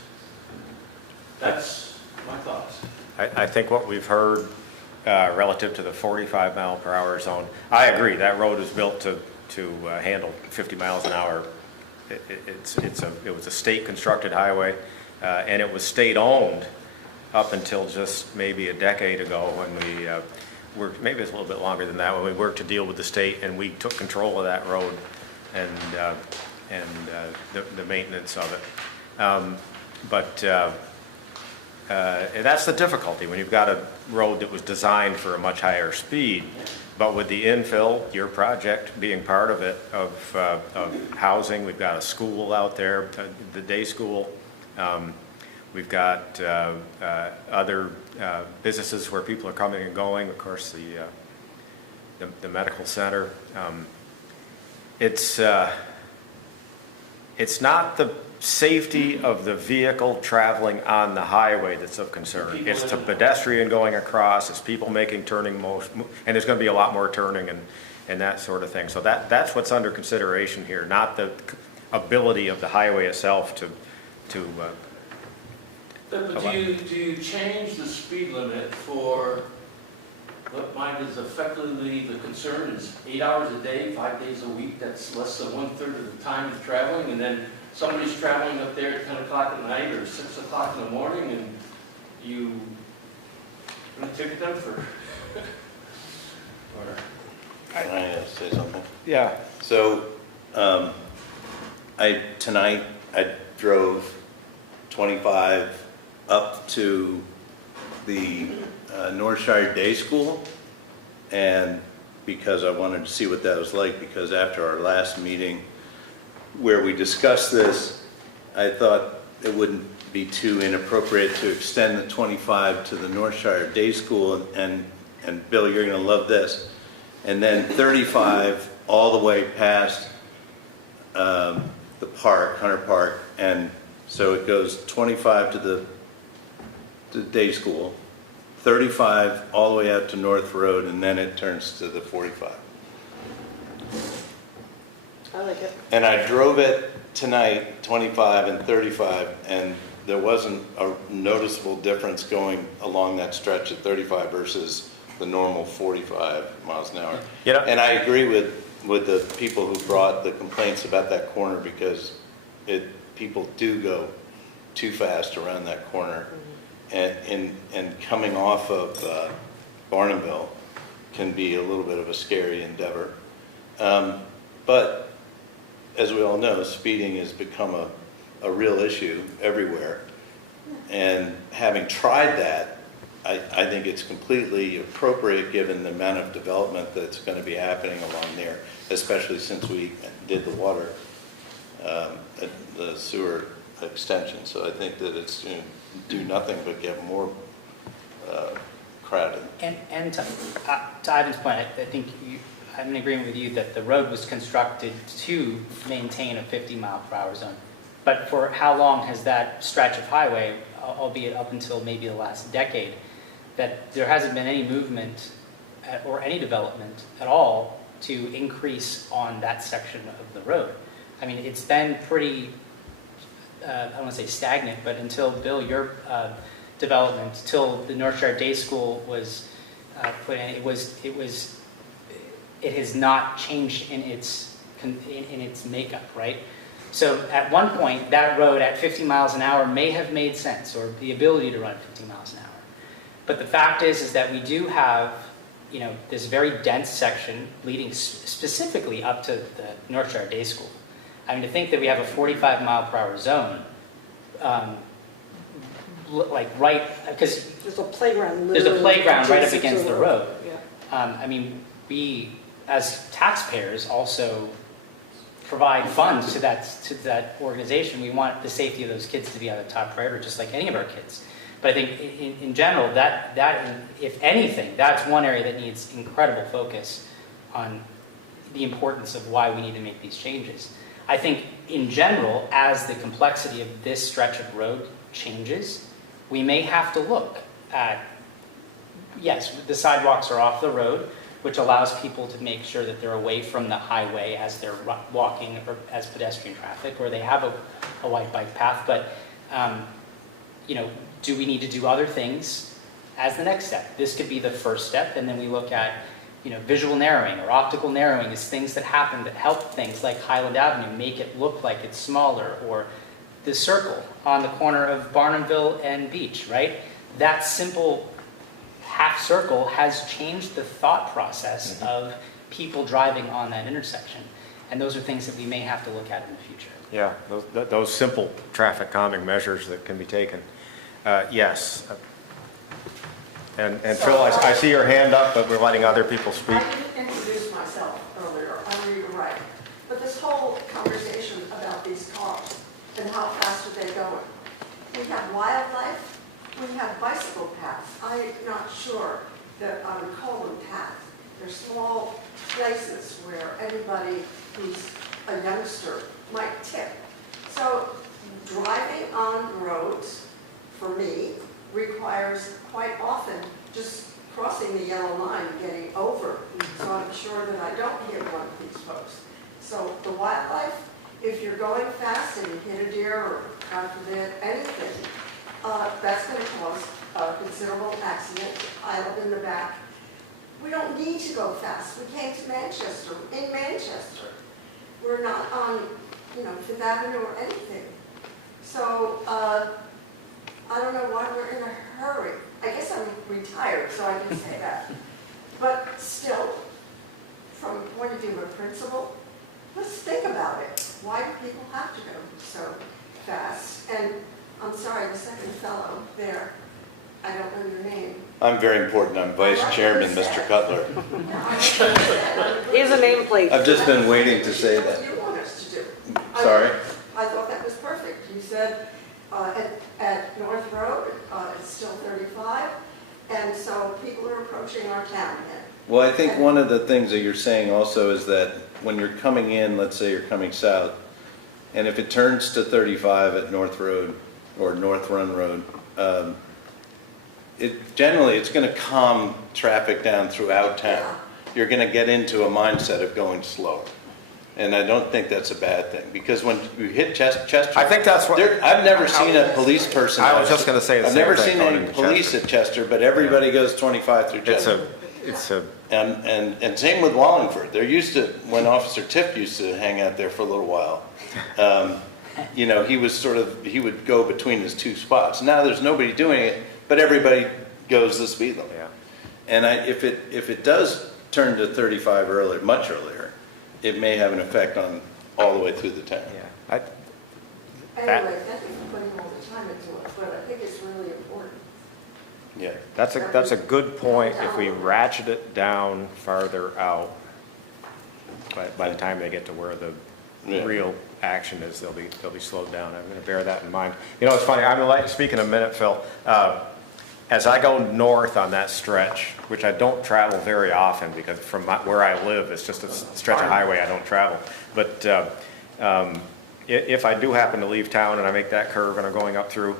That's my thoughts. I think what we've heard relative to the 45 mile per hour zone, I agree, that road is built to handle 50 miles an hour. It was a state constructed highway, and it was state owned up until just maybe a decade ago when we worked, maybe it's a little bit longer than that, when we worked to deal with the state and we took control of that road and the maintenance of it. That's the difficulty when you've got a road that was designed for a much higher speed. But with the infill, your project being part of it, of housing, we've got a school out there, the day school. We've got other businesses where people are coming and going. Of course, the medical center. It's not the safety of the vehicle traveling on the highway that's of concern. It's the pedestrian going across, it's people making turning motion, and there's going to be a lot more turning and that sort of thing. So that's what's under consideration here, not the ability of the highway itself to But do you change the speed limit for what mine is effectively the concern is 8 hours a day, 5 days a week? That's less than 1/3 of the time of traveling, and then somebody's traveling up there at 10 o'clock at night or 6 o'clock in the morning, and you gonna ticket them for? Can I say something? Yeah. So, tonight I drove 25 up to the North Shire Day School, and because I wanted to see what that was like, because after our last meeting where we discussed this, I thought it wouldn't be too inappropriate to extend the 25 to the North Shire Day School, and Bill, you're going to love this, and then 35 all the way past the park, Hunter Park, and so it goes 25 to the day school, 35 all the way out to North Road, and then it turns to the 45. I like it. And I drove it tonight, 25 and 35, and there wasn't a noticeable difference going along that stretch at 35 versus the normal 45 miles an hour. You know, and I agree with the people who brought the complaints about that corner, because people do go too fast around that corner. And coming off of Barnumville can be a little bit of a scary endeavor. But as we all know, speeding has become a real issue everywhere. And having tried that, I think it's completely appropriate given the amount of development that's going to be happening along there, especially since we did the water, the sewer extension. So I think that it's going to do nothing but get more crowded. And to Ivan's point, I think I'm in agreement with you that the road was constructed to maintain a 50 mile per hour zone. But for how long has that stretch of highway, albeit up until maybe the last decade, that there hasn't been any movement or any development at all to increase on that section of the road? I mean, it's been pretty, I don't want to say stagnant, but until, Bill, your development, till the North Shire Day School was put in, it has not changed in its makeup, right? So at one point, that road at 50 miles an hour may have made sense, or the ability to run 50 miles an hour. But the fact is that we do have, this very dense section leading specifically up to the North Shire Day School. I mean, to think that we have a 45 mile per hour zone, because There's a playground. there's a playground right up adjacent to against the road. Yeah. I mean, we, as taxpayers, also provide funds to that organization. We want the safety of those kids to be our top priority, just like any of our kids. But I think in general, that if anything, that's one area that needs incredible focus on the importance of why we need to make these changes. I think in general, as the complexity of this stretch of road changes, we may have to look at, yes, the sidewalks are off the road, which allows people to make sure that they're away from the highway as they're walking or as pedestrian traffic, or they have a wide bike path. But, do we need to do other things as the next step? This could be the first step, and then we look at, visual narrowing or optical narrowing is things that happen that help things like Highland Avenue make it look like it's smaller, or the circle on the corner of Barnumville and Beach, right? That simple half circle has changed the thought process of people driving on that intersection. And those are things that we may have to look at in the future. Yeah, those simple traffic calming measures that can be taken. Yes. And Phil, I see your hand up, but we're letting other people speak. I didn't introduce myself earlier, I know you're right. But this whole conversation about these cars and how fast are they going. We have wildlife, we have bicycle paths. I'm not sure that on Colin Path, there's small places where anybody who's a youngster might tip. So driving on roads, for me, requires quite often just crossing the yellow line and getting over. So I'm sure that I don't hit one of these folks. So the wildlife, if you're going fast and you hit a deer or, God forbid, anything, that's going to cause a considerable accident, pile up in the back. We don't need to go fast. We came to Manchester. In Manchester, we're not on, Fifth Avenue or anything. So I don't know why we're in a hurry. I guess I'm retired, so I can say that. But still, from a point of view of a principle, let's think about it. Why do people have to go so fast? And I'm sorry, the second fellow there, I don't know your name. I'm very important. I'm Vice Chairman, Mr. Cutler. He has a nameplate. I've just been waiting to say that. What do you want us to do? Sorry? I thought that was perfect. You said at North Road, it's still 35, and so people are approaching our town again. Well, I think one of the things that you're saying also is that when you're coming in, let's say you're coming south, and if it turns to 35 at North Road or North Run Road, it's going to calm traffic down throughout town. You're going to get into a mindset of going slow. And I don't think that's a bad thing, because when you hit Chester, I think that's what I've never seen a police person. I was just going to say the I've same never thing seen going any into police Chester. at Chester, but everybody goes 25 through Chester. And same with Wallingford. They're used to, when Officer Tip used to hang out there for a little while, he would go between his two spots. Now there's nobody doing it, but everybody goes the speed limit. Yeah. And if it does turn to 35 earlier, much earlier, it may have an effect on all the way through the town. Yeah. Anyway, thank you for putting all the time into it, but I think it's really important. Yeah. That's a good point. If we ratchet it down farther out, by the time they get to where the real action is, they'll be slowed down. I'm going to bear that in mind. It's funny. I'm going to speak in a minute, Phil. As I go north on that stretch, which I don't travel very often because from where I live, it's just a stretch of highway I don't travel. But if I do happen to leave town and I make that curve and I'm going up through,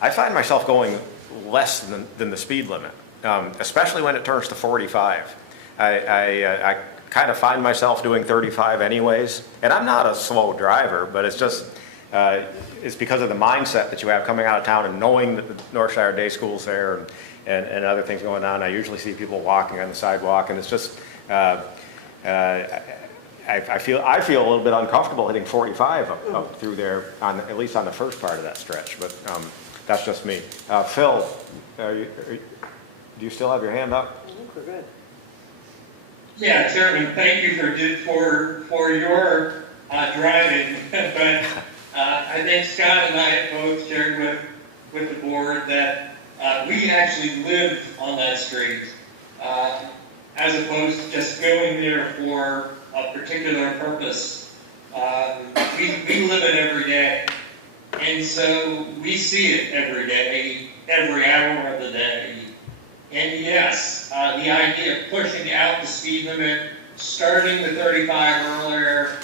I find myself going less than the speed limit, especially when it turns to 45. I kind of find myself doing 35 anyways, and I'm not a slow driver, but it's just it's because of the mindset that you have coming out of town and knowing that the Northshire Day School's there and other things going on. I usually see people walking on the sidewalk, and it's just I feel a little bit uncomfortable hitting 45 up through there, at least on the first part of that stretch. But that's just me. Phil, do you still have your hand up? I think we're good. Yeah, Chairman, thank you for your driving, but I think Scott and I have both shared with the board that we actually live on that street, as opposed to just going there for a particular purpose. We live it every day. And so we see it every day, every hour of the day. And yes, the idea of pushing out the speed limit, starting the 35 earlier,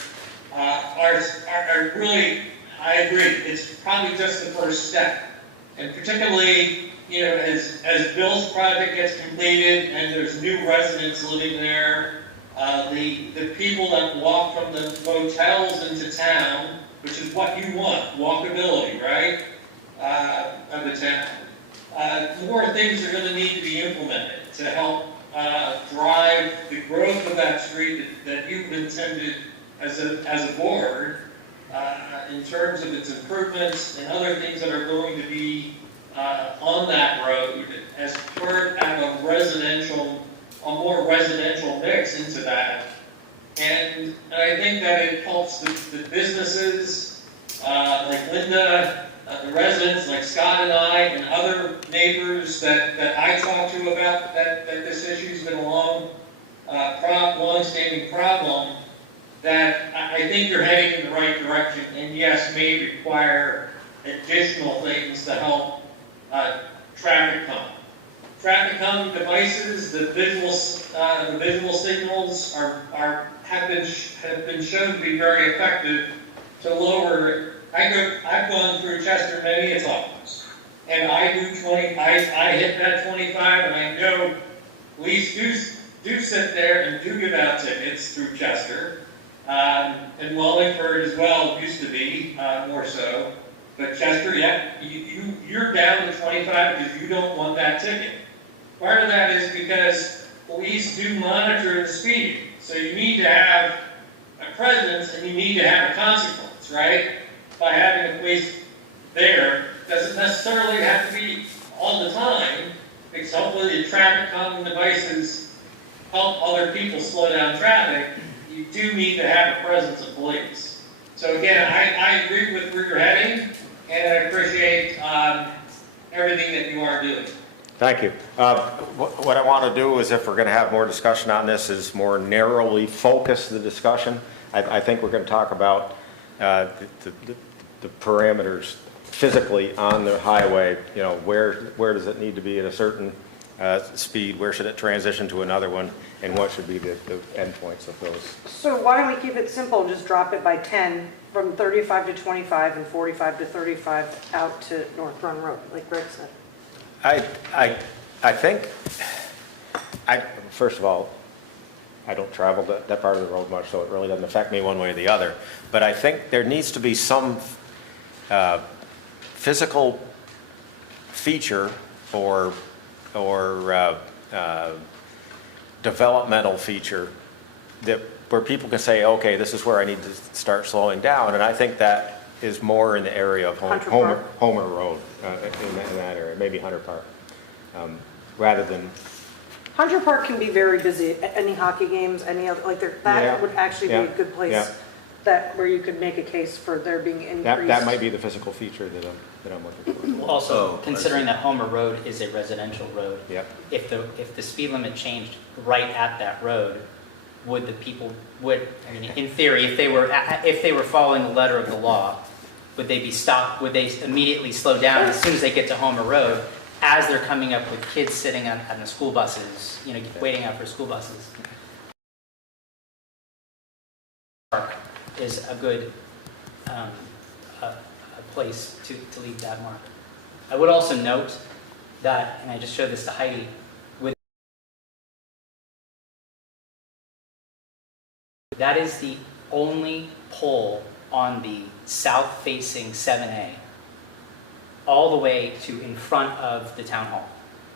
are really, I agree, it's probably just the first step. And particularly, you know, as Bill's project gets completed and there's new residents living there, the people that walk from the motels into town, which is what you want, walkability, right, of the town. More things are going to need to be implemented to help drive the growth of that street that you've intended as a board in terms of its improvements and other things that are going to be on that road as part of a more residential mix into that. And I think that it helps the businesses like Linda, the residents like Scott and I, and other neighbors that I talk to about that this issue's been a long-standing problem, that I think you're heading in the right direction, and yes, may require additional things to help traffic calm. Traffic calming devices, the visual signals have been shown to be very effective to lower. I've gone through Chester many a times, and I hit that 25, and I know police do sit there and do give out tickets through Chester, and Wallingford as well used to be more so. But Chester, yeah, you're down to 25 because you don't want that ticket. Part of that is because police do monitor the speed. So you need to have a presence and you need to have a consequence, right? By having the police there, doesn't necessarily have to be all the time, because hopefully the traffic calming devices help other people slow down traffic. You do need to have a presence of police. So again, I agree with where you're heading, and I appreciate everything that you are doing. Thank you. What I want to do is, if we're going to have more discussion on this, is more narrowly focus the discussion. I think we're going to talk about the parameters physically on the highway. You know, where does it need to be at a certain speed? Where should it transition to another one? And what should be the endpoints of those? So why don't we keep it simple, just drop it by 10 from 35 to 25 and 45 to 35 out to North Run Road, like Greg said. I think, first of all, I don't travel that part of the road much, so it really doesn't affect me one way or the other. But I think there needs to be some physical feature or developmental feature where people can say, okay, this is where I need to start slowing down. And I think that is more in the area of Homer Road, in that area, maybe Hunter Park, rather than. Hunter Park can be very busy. Any hockey games, any other, like that would actually be a good place where you could make a case for there being increased. That might be the physical feature that I'm looking for. Also, considering that Homer Road is a residential road, if the speed limit changed right at that road, would the people I mean, in theory, if they were following the letter of the law, would they be stopped? Would they immediately slow down as soon as they get to Homer Road, as they're coming up with kids sitting on the school buses, you know, waiting out for school buses? Park is a good a place to leave that mark. I would also note that, and I just showed this to Heidi, that is the only pole on the south-facing 7A, all the way to in front of the town hall.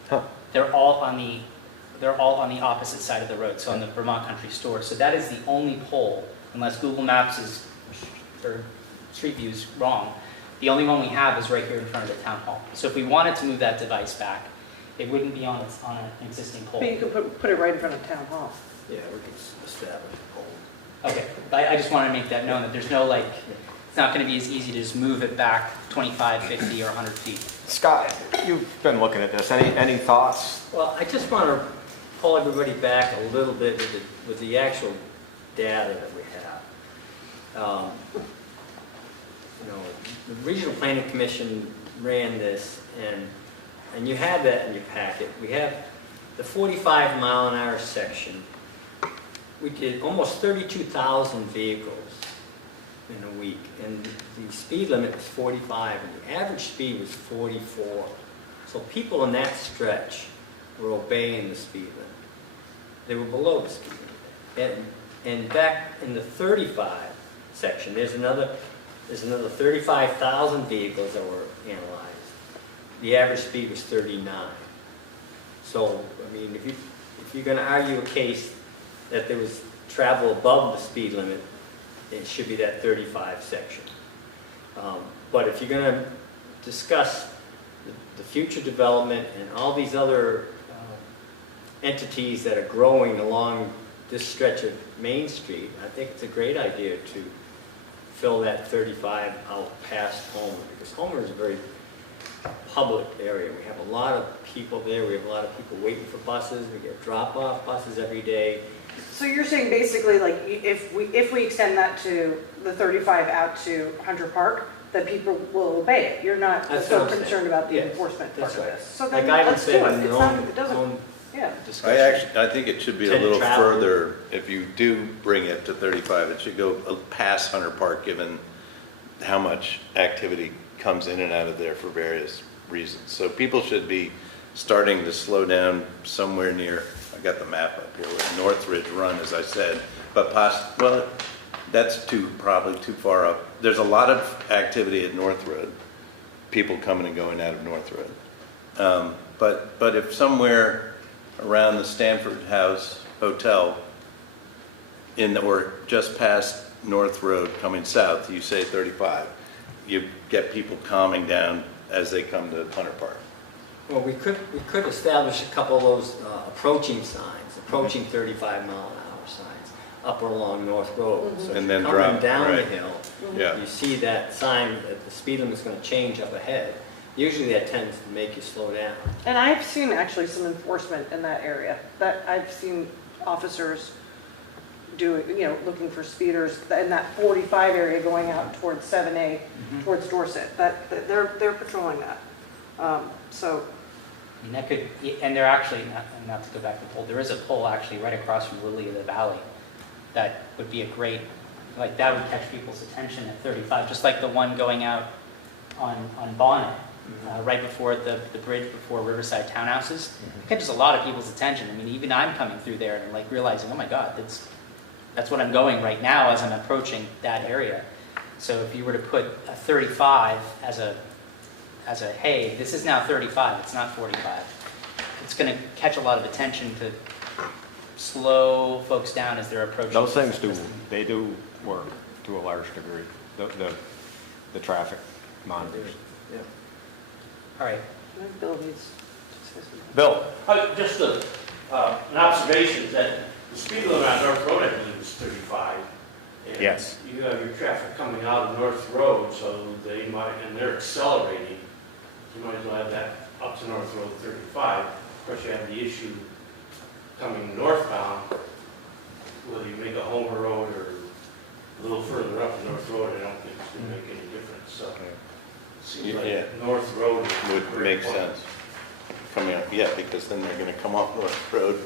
Huh. They're all on the opposite side of the road, so on the Vermont Country Store. So that is the only pole, unless Google Maps or Street View is wrong. The only one we have is right here in front of the town hall. So if we wanted to move that device back, it wouldn't be on an existing pole. But you could put it right in front of town hall. Yeah, we could establish a pole. Okay, but I just want to make that known that there's no it's not going to be as easy to just move it back 25, 50, or 100 feet. Scott, you've been looking at this. Any thoughts? Well, I just want to pull everybody back a little bit with the actual data that we have. You know, the Regional Planning Commission ran this, and you have that in your packet. We have the 45-mile-an-hour section. We did almost 32,000 vehicles in a week, and the speed limit was 45, and the average speed was 44. So people in that stretch were obeying the speed limit. They were below the speed limit. And back in the 35 section, there's another 35,000 vehicles that were analyzed. The average speed was 39. So, I mean, if you're going to argue a case that there was travel above the speed limit, it should be that 35 section. But if you're going to discuss the future development and all these other entities that are growing along this stretch of Main Street, I think it's a great idea to fill that 35 out past Homer, because Homer is a very public area. We have a lot of people there. We have a lot of people waiting for buses. We get drop-off buses every day. So you're saying basically, like, if we extend that to the 35 out to Hunter Park, that people will obey it? You're not That's so what I'm concerned saying. about the Yes, enforcement part that's of right. this? So Like then Ivan let's do said, it. in It's your not, own- it doesn't, own yeah. discussion. I think it should be a Tend little travel. further, if you do bring it to 35, it should go past Hunter Park, given how much activity comes in and out of there for various reasons. So people should be starting to slow down somewhere near, I got the map up here, with Northridge Run, as I said, but well, that's probably too far up. There's a lot of activity at North Road, people coming and going out of North Road. But if somewhere around the Stanford House Hotel or just past North Road coming south, you say 35, you get people calming down as they come to Hunter Park. Well, we could establish a couple of those approaching signs, approaching 35-mile-an-hour signs, up or along North Road. So if And you're then coming drop, down the right. hill, Yeah. you see that sign that the speed limit's going to change up ahead. Usually that tends to make you slow down. And I've seen actually some enforcement in that area. That I've seen officers doing, looking for speeders in that 45 area going out towards 7A, towards Dorset. That they're patrolling that. So. I mean, that could, and they're actually, not to go back to the pole, there is a pole actually right across from Lily of the Valley that would be a great, like that would catch people's attention at 35, just like the one going out on Bonnet, right before the bridge before Riverside Townhouses. It catches a lot of people's attention. I mean, even I'm coming through there and like realizing, oh my God, that's what I'm going right now as I'm approaching that area. So if you were to put a 35 as a, hey, this is now 35, it's not 45, it's going to catch a lot of attention to slow folks down as they're approaching. Those things they do work to a large degree, the traffic monitors. Yeah. All right. Bill needs to say something. Bill? Just an observation is that the speed limit on North Road, I believe, is 35. And Yes. you have your traffic coming out of North Road, so and they're accelerating. You might as well have that up to North Road 35. Of course, you have the issue coming northbound, whether you make a Homer Road or a little further up North Road, I don't think it's going to make any difference. So it seems like Yeah. North Road Would make sense. Coming up, yeah, because then they're going to come off North Road.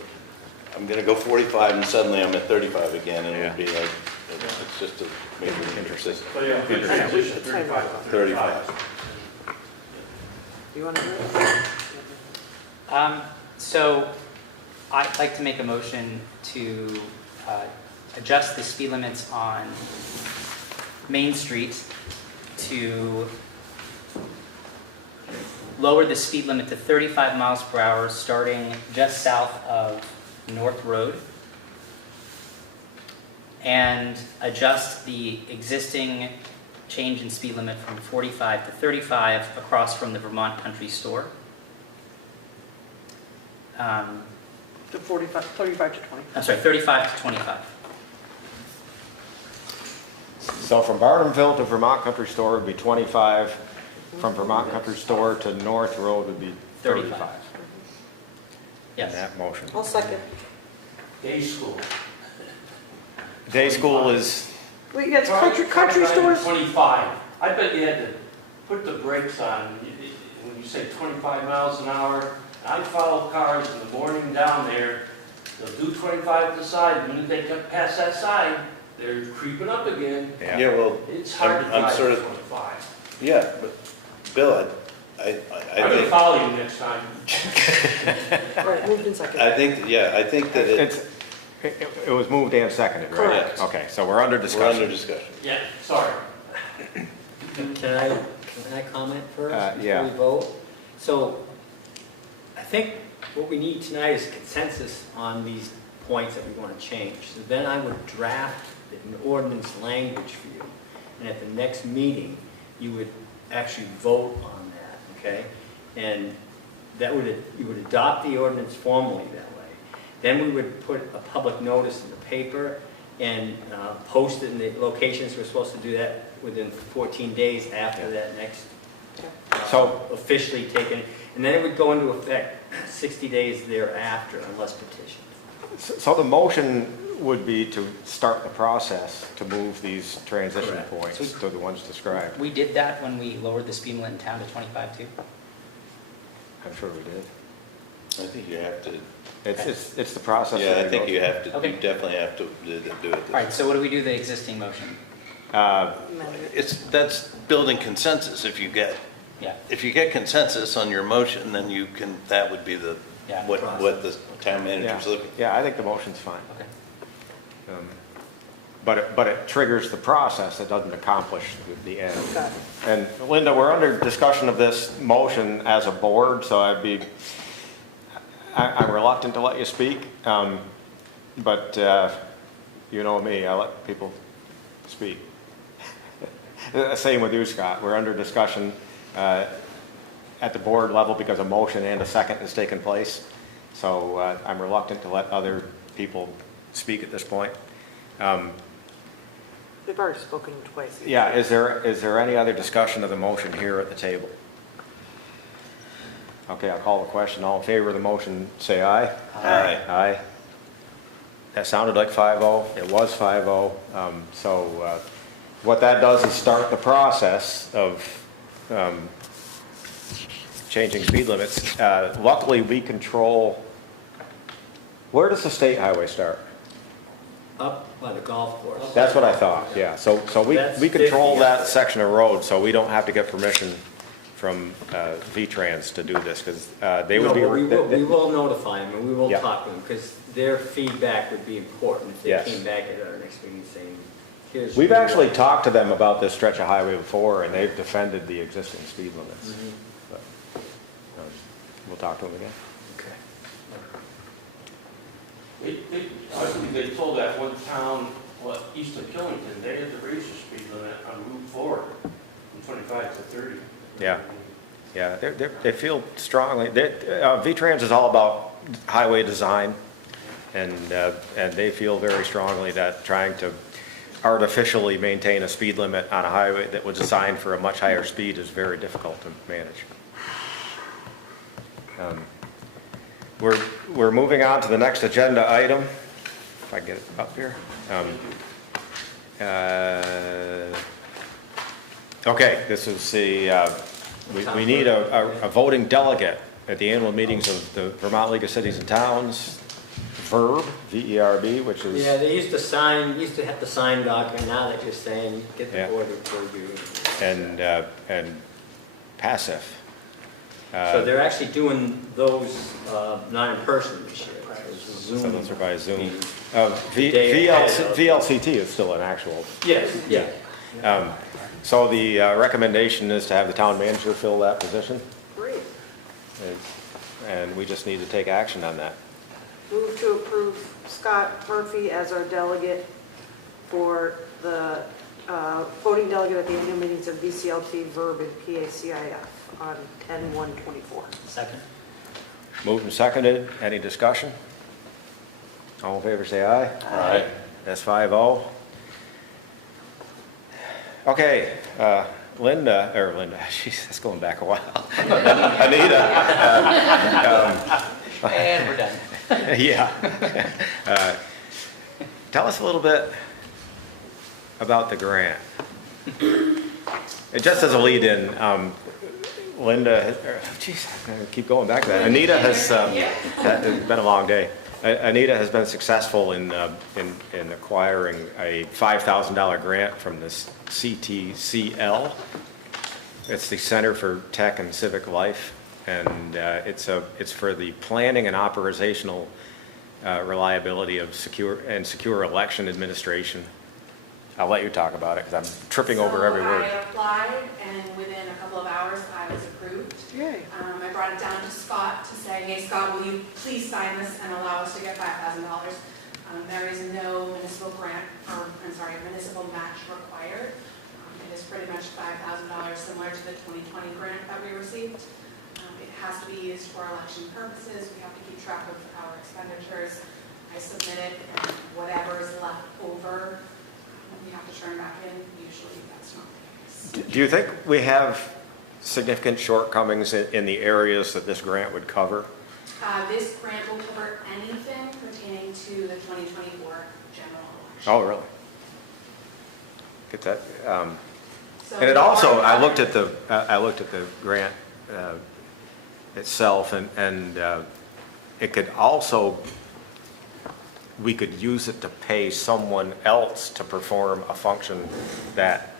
I'm going to go 45 and suddenly I'm at 35 again, and it would be like, it's just a maybe interesting. So yeah, good transition, 35 to 35. You want to do it? So I'd like to make a motion to adjust the speed limits on Main Street to lower the speed limit to 35 miles per hour starting just south of North Road, and adjust the existing change in speed limit from 45 to 35 across from the Vermont Country Store. To 35 to 20. I'm sorry, 35 to 25. So from Barnumville to Vermont Country Store would be 25. From Vermont Country Store to North Road would be 35. Yes. In that motion. I'll second. Day school. Day school is Well, yeah, it's country stores. 25. I bet you had to put the brakes on when you say 25 miles an hour. I follow cars in the morning down there. They'll do 25 to the side. When they get past that side, they're creeping up again. Yeah, well, It's hard to I'm drive sort at of- 25. Yeah, but Bill, I I'm gonna think, follow you next time. Right, moved in second. I think that It was moved and seconded, right? Correct. Okay, so we're under we're discussion. under discussion. Yeah, sorry. Can I comment first yeah. before we vote? So, I think what we need tonight is consensus on these points that we want to change. So then I would draft an ordinance language for you, and at the next meeting, you would actually vote on that, okay? And that you would adopt the ordinance formally that way. Then we would put a public notice in the paper and post it in the locations. We're supposed to do that within 14 days after that next So- officially taken. And then it would go into effect 60 days thereafter unless petitioned. So the motion would be to start the process to move these transition Correct. points to the ones described. We did that when we lowered the speed limit in town to 25 too. I'm sure we did. I think you have to, It's the process. yeah, that I we think go you through. have to, Okay. you definitely have to do it. All right, so what do we do with the existing motion? That's building consensus. If you get Yeah, consensus on your motion, then you can, that would be the, Yeah. what the town manager's looking. Yeah, I think the motion's fine. okay. But it triggers the process, it doesn't accomplish the end. Got it. And Linda, we're under discussion of this motion as a board, so I'm reluctant to let you speak. But you know me, I let people speak. Same with you, Scott. We're under discussion at the board level because a motion and a second has taken place. So I'm reluctant to let other people speak at this point. They've already spoken twice. Yeah, is there any other discussion of the motion here at the table? Okay, I'll call the question. All in favor of the motion, say aye. Aye. Aye. That sounded like 5-0. It was 5-0. So what that does is start the process of changing speed limits. Luckily, we control, where does the state highway start? Up by the golf course. That's what I thought, yeah. So That's we control 50. that section of road, so we don't have to get permission from V-Trans to do this, because they would be. No, but we will notify them, and we will Yeah. talk to them, because their feedback would be important if they Yes. came back at our next meeting saying, here's. We've actually talked to them about this stretch of highway before, and they've defended the existing speed limits. Mhm. But, we'll talk to them again. I believe they told that one town, east of Killington, they had to raise the speed limit on Route 4 from 25 to 30. Yeah. Yeah, they feel strongly, V-Trans is all about highway design, and they feel very strongly that trying to artificially maintain a speed limit on a highway that was designed for a much higher speed is very difficult to manage. We're moving on to the next agenda item, if I get it up here. Okay, this is the, we need a voting delegate at the annual meetings of the Vermont League of Cities and Towns, VERB, V-E-R-B, which is. Yeah, they used to have to sign document, now that you're saying, get the Yeah. board to review. And passive. So they're actually doing those not in person this year. Zoom. So those are by Zoom. meetings. VLCT is still an actual. Yes, yeah. So the recommendation is to have the town manager fill that position, Great. and we just need to take action on that. Move to approve Scott Murphy as our delegate for the voting delegate at the annual meetings of VCLT, VERB, and PACIF on 10/1/24. Second? Moved and seconded. Any discussion? All in favor, say aye. Aye. That's 5-0. Okay, Linda, jeez, that's going back a while. Anita. And we're done. Yeah. Tell us a little bit about the grant. It just as a lead-in, Linda, geez, I keep going back to that. Anita has, it's been a long day. Anita has been successful in acquiring a $5,000 grant from the CTCL. It's the Center for Tech and Civic Life, and it's for the planning and operational reliability of secure election administration. I'll let you talk about it because I'm tripping over every word. I applied, and within a couple of hours, I was approved. Yay. I brought it down to Scott to say, hey, Scott, will you please sign this and allow us to get $5,000? There is no municipal grant, or, I'm sorry, municipal match required. It is pretty much $5,000, similar to the 2020 grant that we received. It has to be used for election purposes. We have to keep track of our expenditures. I submit it, and whatever is left over, we have to turn back in. Usually that's not the case. Do you think we have significant shortcomings in the areas that this grant would cover? This grant will cover anything pertaining to the 2024 general election. Oh, really? Get that? So And it also, I looked at the grant itself, and it could also, we could use it to pay someone else to perform a function that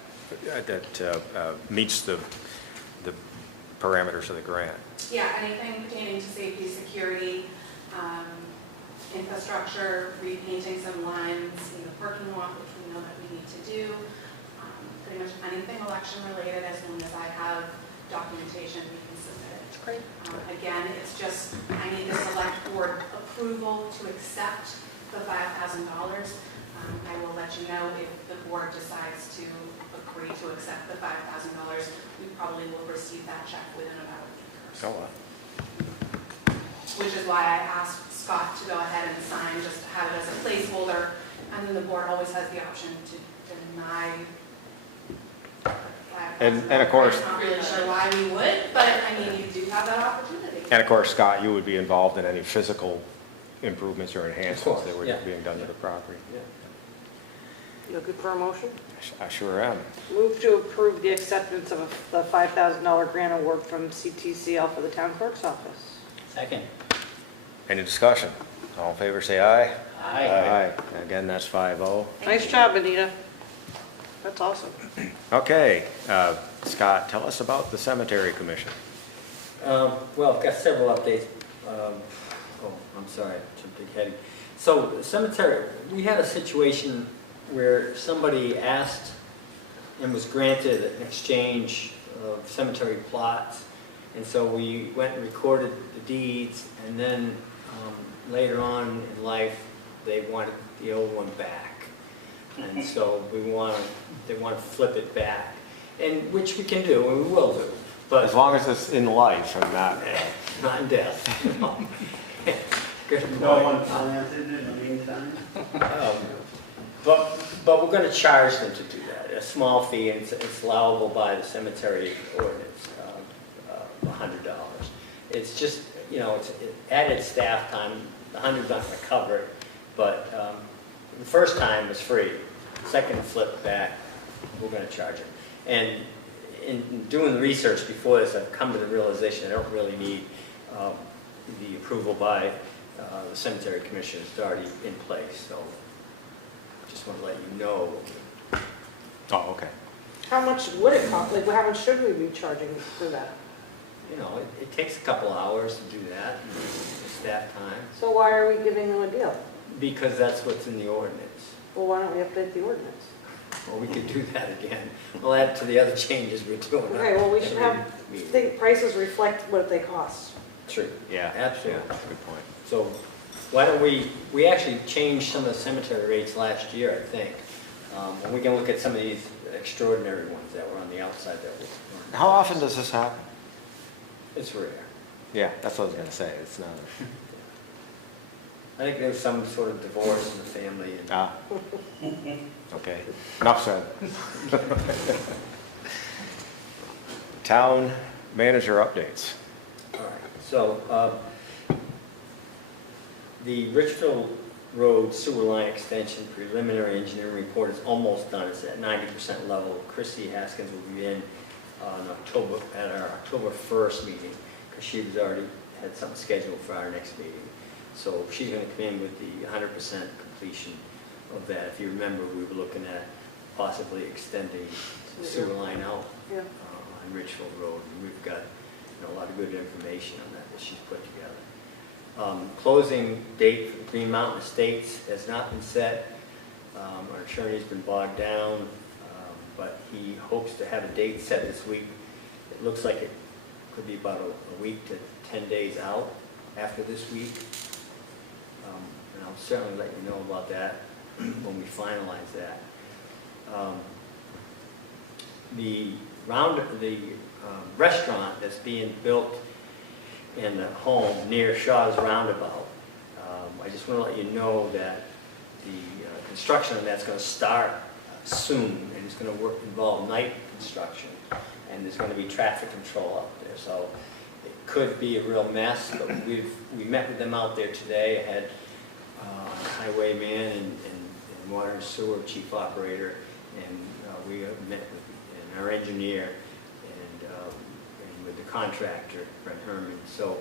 meets the parameters of the grant. Yeah, anything pertaining to safety, security, infrastructure, repainting some lines in the parking lot, which we know that we need to do. Pretty much anything election related, as long as I have documentation, we can submit it. That's great. Again, it's just, I need the select board approval to accept the $5,000. I will let you know if the board decides to agree to accept the $5,000. We probably will receive that check within about a week or so. Which is why I asked Scott to go ahead and sign, just to have it as a placeholder, and then the board always has the option to deny. And of course, I'm not really sure why we would, but I mean, you do have that opportunity. and of course, Scott, you would be involved in any physical improvements or enhancements course, that were yeah. being done to the property. You looking for a motion? I sure am. Move to approve the acceptance of the $5,000 grant award from CTCL for the town clerk's office. Second. Any discussion? All in favor, say aye. Aye. Aye. Again, that's 5-0. Nice job, Anita. That's awesome. Okay, Scott, tell us about the cemetery commission. Well, I've got several updates. I'm sorry, jumped ahead. So the cemetery, we had a situation where somebody asked and was granted an exchange of cemetery plots. And so we went and recorded the deeds, and then later on in life, they wanted the old one back. And so they want to flip it back, and which we can do, and we will do. But As long as it's in life and not in death. Good No point. one planted in the meantime? But we're going to charge them to do that, a small fee, and it's allowable by the cemetery ordinance, $100. It's just, it's added staff time, the $100's not going to cover it, but the first time was free. Second flip back, we're going to charge it. And in doing the research before this, I've come to the realization I don't really need the approval by the cemetery commission. It's already in place, so just want to let you know. oh, okay. How much would it cost? Like, how much should we be charging for that? It takes a couple hours to do that, and it's staff time, So why are we giving them a deal? because that's what's in the ordinance. Well, why don't we update the ordinance? Well, we could do that again. We'll add to the other changes we're doing. Okay, well, we should have, think prices reflect what they cost. True. Yeah. Absolutely. Yeah, good point. So why don't we actually changed some of the cemetery rates last year, I think. And we can look at some of these extraordinary ones that were on the outside that were. How often does this happen? It's rare. Yeah, that's what I was going to say. It's not. I think there's some sort of divorce in the family. And Okay. Enough said. Town manager updates. All right, so the Richfield Road sewer line extension preliminary engineering report is almost done. It's at 90% level. Chrissy Haskins will be in at our October 1st meeting, because she's already had something scheduled for our next meeting. So she's going to come in with the 100% completion of that. If you remember, we were looking at possibly extending the sewer line out on Richfield Road. And we've got a lot of good information on that she's put together. Closing date for Green Mountain Estates has not been set. Our attorney's been bogged down, but he hopes to have a date set this week. It looks like it could be about a week to 10 days out after this week. And I'll certainly let you know about that when we finalize that. The restaurant that's being built in the home near Shaw's Roundabout, I just want to let you know that the construction on that's going to start soon, and it's going to involve night construction, and there's going to be traffic control up there. So it could be a real mess, but we met with them out there today. I had highwayman and water and sewer chief operator, and we met with our engineer and with the contractor, Brent Herman. So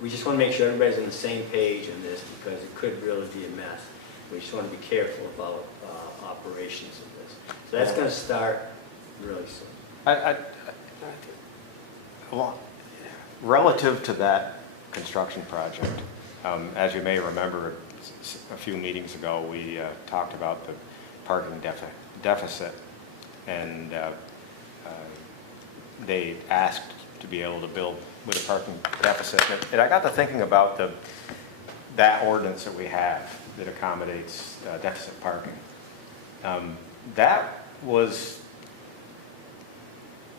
we just want to make sure everybody's on the same page on this, because it could really be a mess. We just want to be careful about operations of this. So that's going to start really soon. Well, relative to that construction project, as you may remember, a few meetings ago, we talked about the parking deficit, and they asked to be able to build with a parking deficit. And I got to thinking about that ordinance that we have that accommodates deficit parking. That was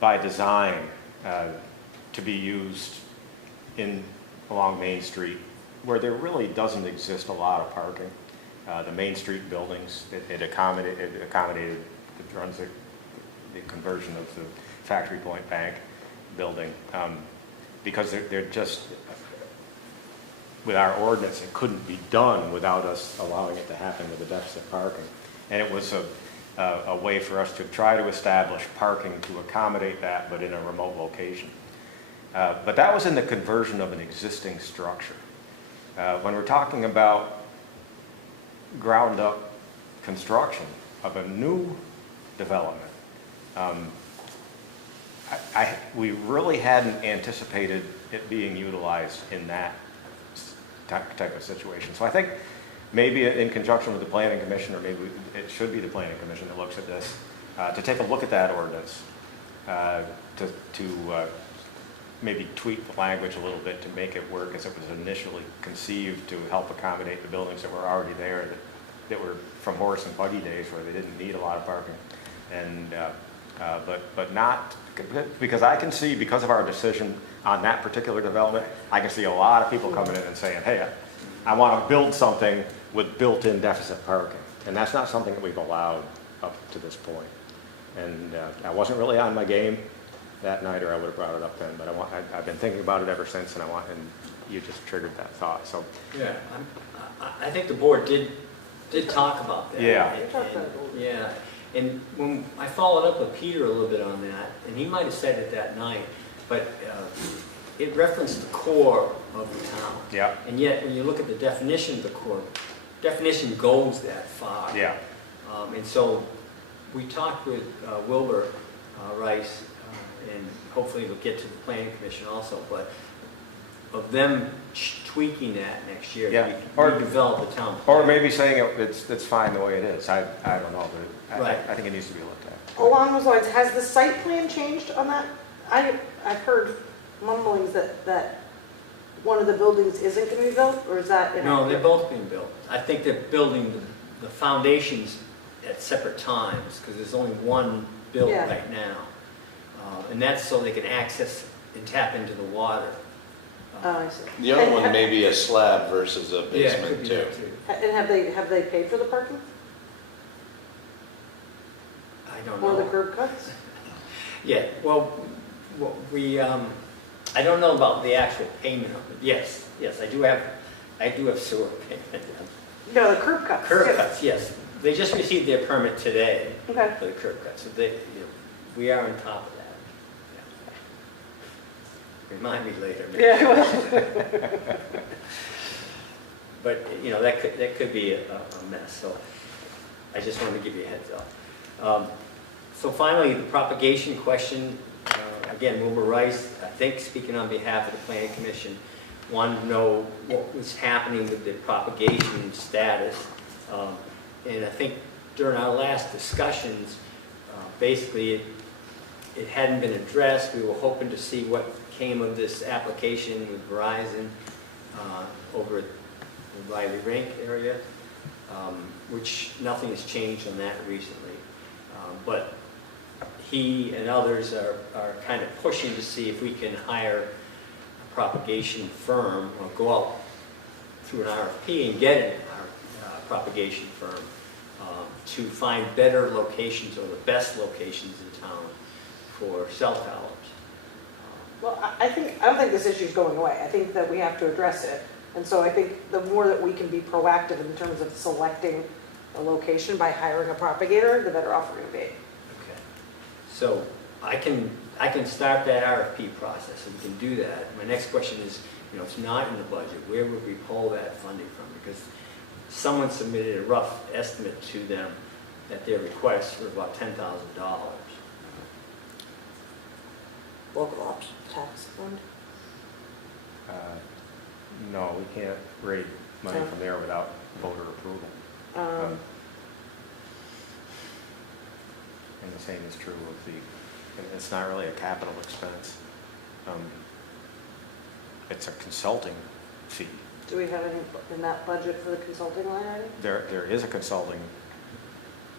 by design to be used along Main Street, where there really doesn't exist a lot of parking. The Main Street buildings, it accommodated the conversion of the Factory Point Bank building, because they're just, with our ordinance, it couldn't be done without us allowing it to happen with the deficit parking. And it was a way for us to try to establish parking to accommodate that, but in a remote location. But that was in the conversion of an existing structure. When we're talking about ground up construction of a new development, we really hadn't anticipated it being utilized in that type of situation. So I think maybe in conjunction with the Planning Commission, or maybe it should be the Planning Commission that looks at this, to take a look at that ordinance, to maybe tweak the language a little bit to make it work as it was initially conceived, to help accommodate the buildings that were already there, that were from horse and buggy days, where they didn't need a lot of parking. And but not, because I can see, because of our decision on that particular development, I can see a lot of people coming in and saying, hey, I want to build something with built-in deficit parking. And that's not something that we've allowed up to this point. And I wasn't really on my game that night, or I would have brought it up then, but I've been thinking about it ever since, and you just triggered that thought. So yeah, I think the board did talk about that. Yeah. Yeah. And when I followed up with Peter a little bit on that, and he might have said it that night, but it referenced the core of the town. Yeah. And yet, when you look at the definition of the core, definition goes that far. Yeah. And so we talked with Wilbur Rice, and hopefully it'll get to the Planning Commission also, but of them tweaking that next year, yeah, or develop the town plan. Or maybe saying it's fine the way it is. I don't know, but right. I think it needs to be looked at. Along those lines, has the site plan changed on that? I've heard mumblings that one of the buildings isn't going to be built, or is that inaccurate? No, they're both being built. I think they're building the foundations at separate times, because there's only one built right now. And that's so they can access and tap into the water. I see. The other one may be a slab versus a basement too. And have they paid for the parking? I don't know. Or the curb cuts? Yeah, well, we, I don't know about the actual payment of it. Yes, I do have sewer payment. No, the curb cuts. Curb yeah. cuts, yes. They just received their permit today Okay. for the curb cuts, so they, we are on top of that. Yeah. Remind me later. maybe. Yeah, well. But, that could be a mess, so I just wanted to give you a heads up. So finally, the propagation question, again, Wilbur Rice, I think speaking on behalf of the Planning Commission, wanted to know what was happening with the propagation status. And I think during our last discussions, basically it hadn't been addressed. We were hoping to see what came of this application with Verizon over at the Riley Rink area, which nothing has changed on that recently. But he and others are kind of pushing to see if we can hire a propagation firm or go out through an RFP and get a propagation firm to find better locations or the best locations in town for cell towers. Well, I don't think this issue is going away. I think that we have to address it. And so I think the more that we can be proactive in terms of selecting a location by hiring a propagator, the better off we're going to be. Okay. So I can start that RFP process, and we can do that. My next question is, it's not in the budget. Where would we pull that funding from? Because someone submitted a rough estimate to them at their request for about $10,000. Local ops tax fund? No, we can't raise money from there without voter approval. And the same is true of it's not really a capital expense. It's a consulting fee. Do we have any in that budget for the consulting line item? There is a consulting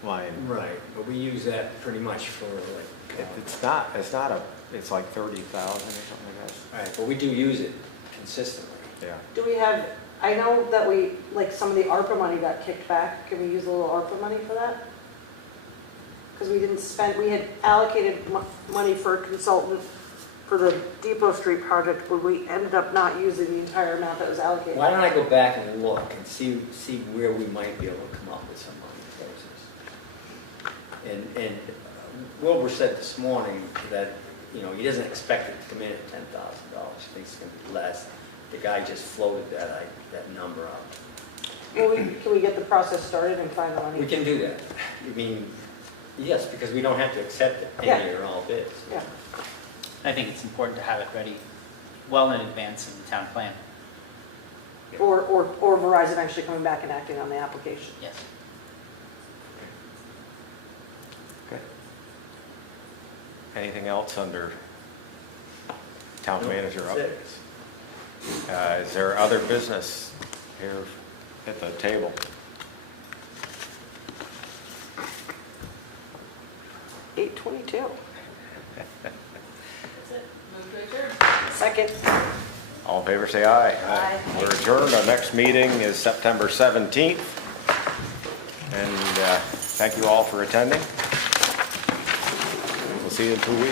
line. Right, but we use that pretty much for like... It's like 30,000 or something like that. All right, but we do use it consistently. Yeah. Do we have, I know that some of the ARPA money got kicked back. Can we use a little ARPA money for that? Because we had allocated money for a consultant for the Depot Street project, but we ended up not using the entire amount that was allocated. Why don't I go back and look and see where we might be able to come up with some money places. And Wilbur said this morning that, he doesn't expect it to come in at $10,000. He thinks it's going to be less. The guy just floated that number out. Well, can we get the process started and find the money? We can do that. Yes, because we don't have to accept any or all bids. Yeah. I think it's important to have it ready well in advance of the town plan. Or Verizon actually coming back and acting on the application. Yes. Okay. Anything else under town manager updates? Is there other business here at the table? $8:22. That's it. Move to adjourn. Second. All in favor, say aye. Aye. We're adjourned. Our next meeting is September 17th. And thank you all for attending. We'll see you in 2 weeks.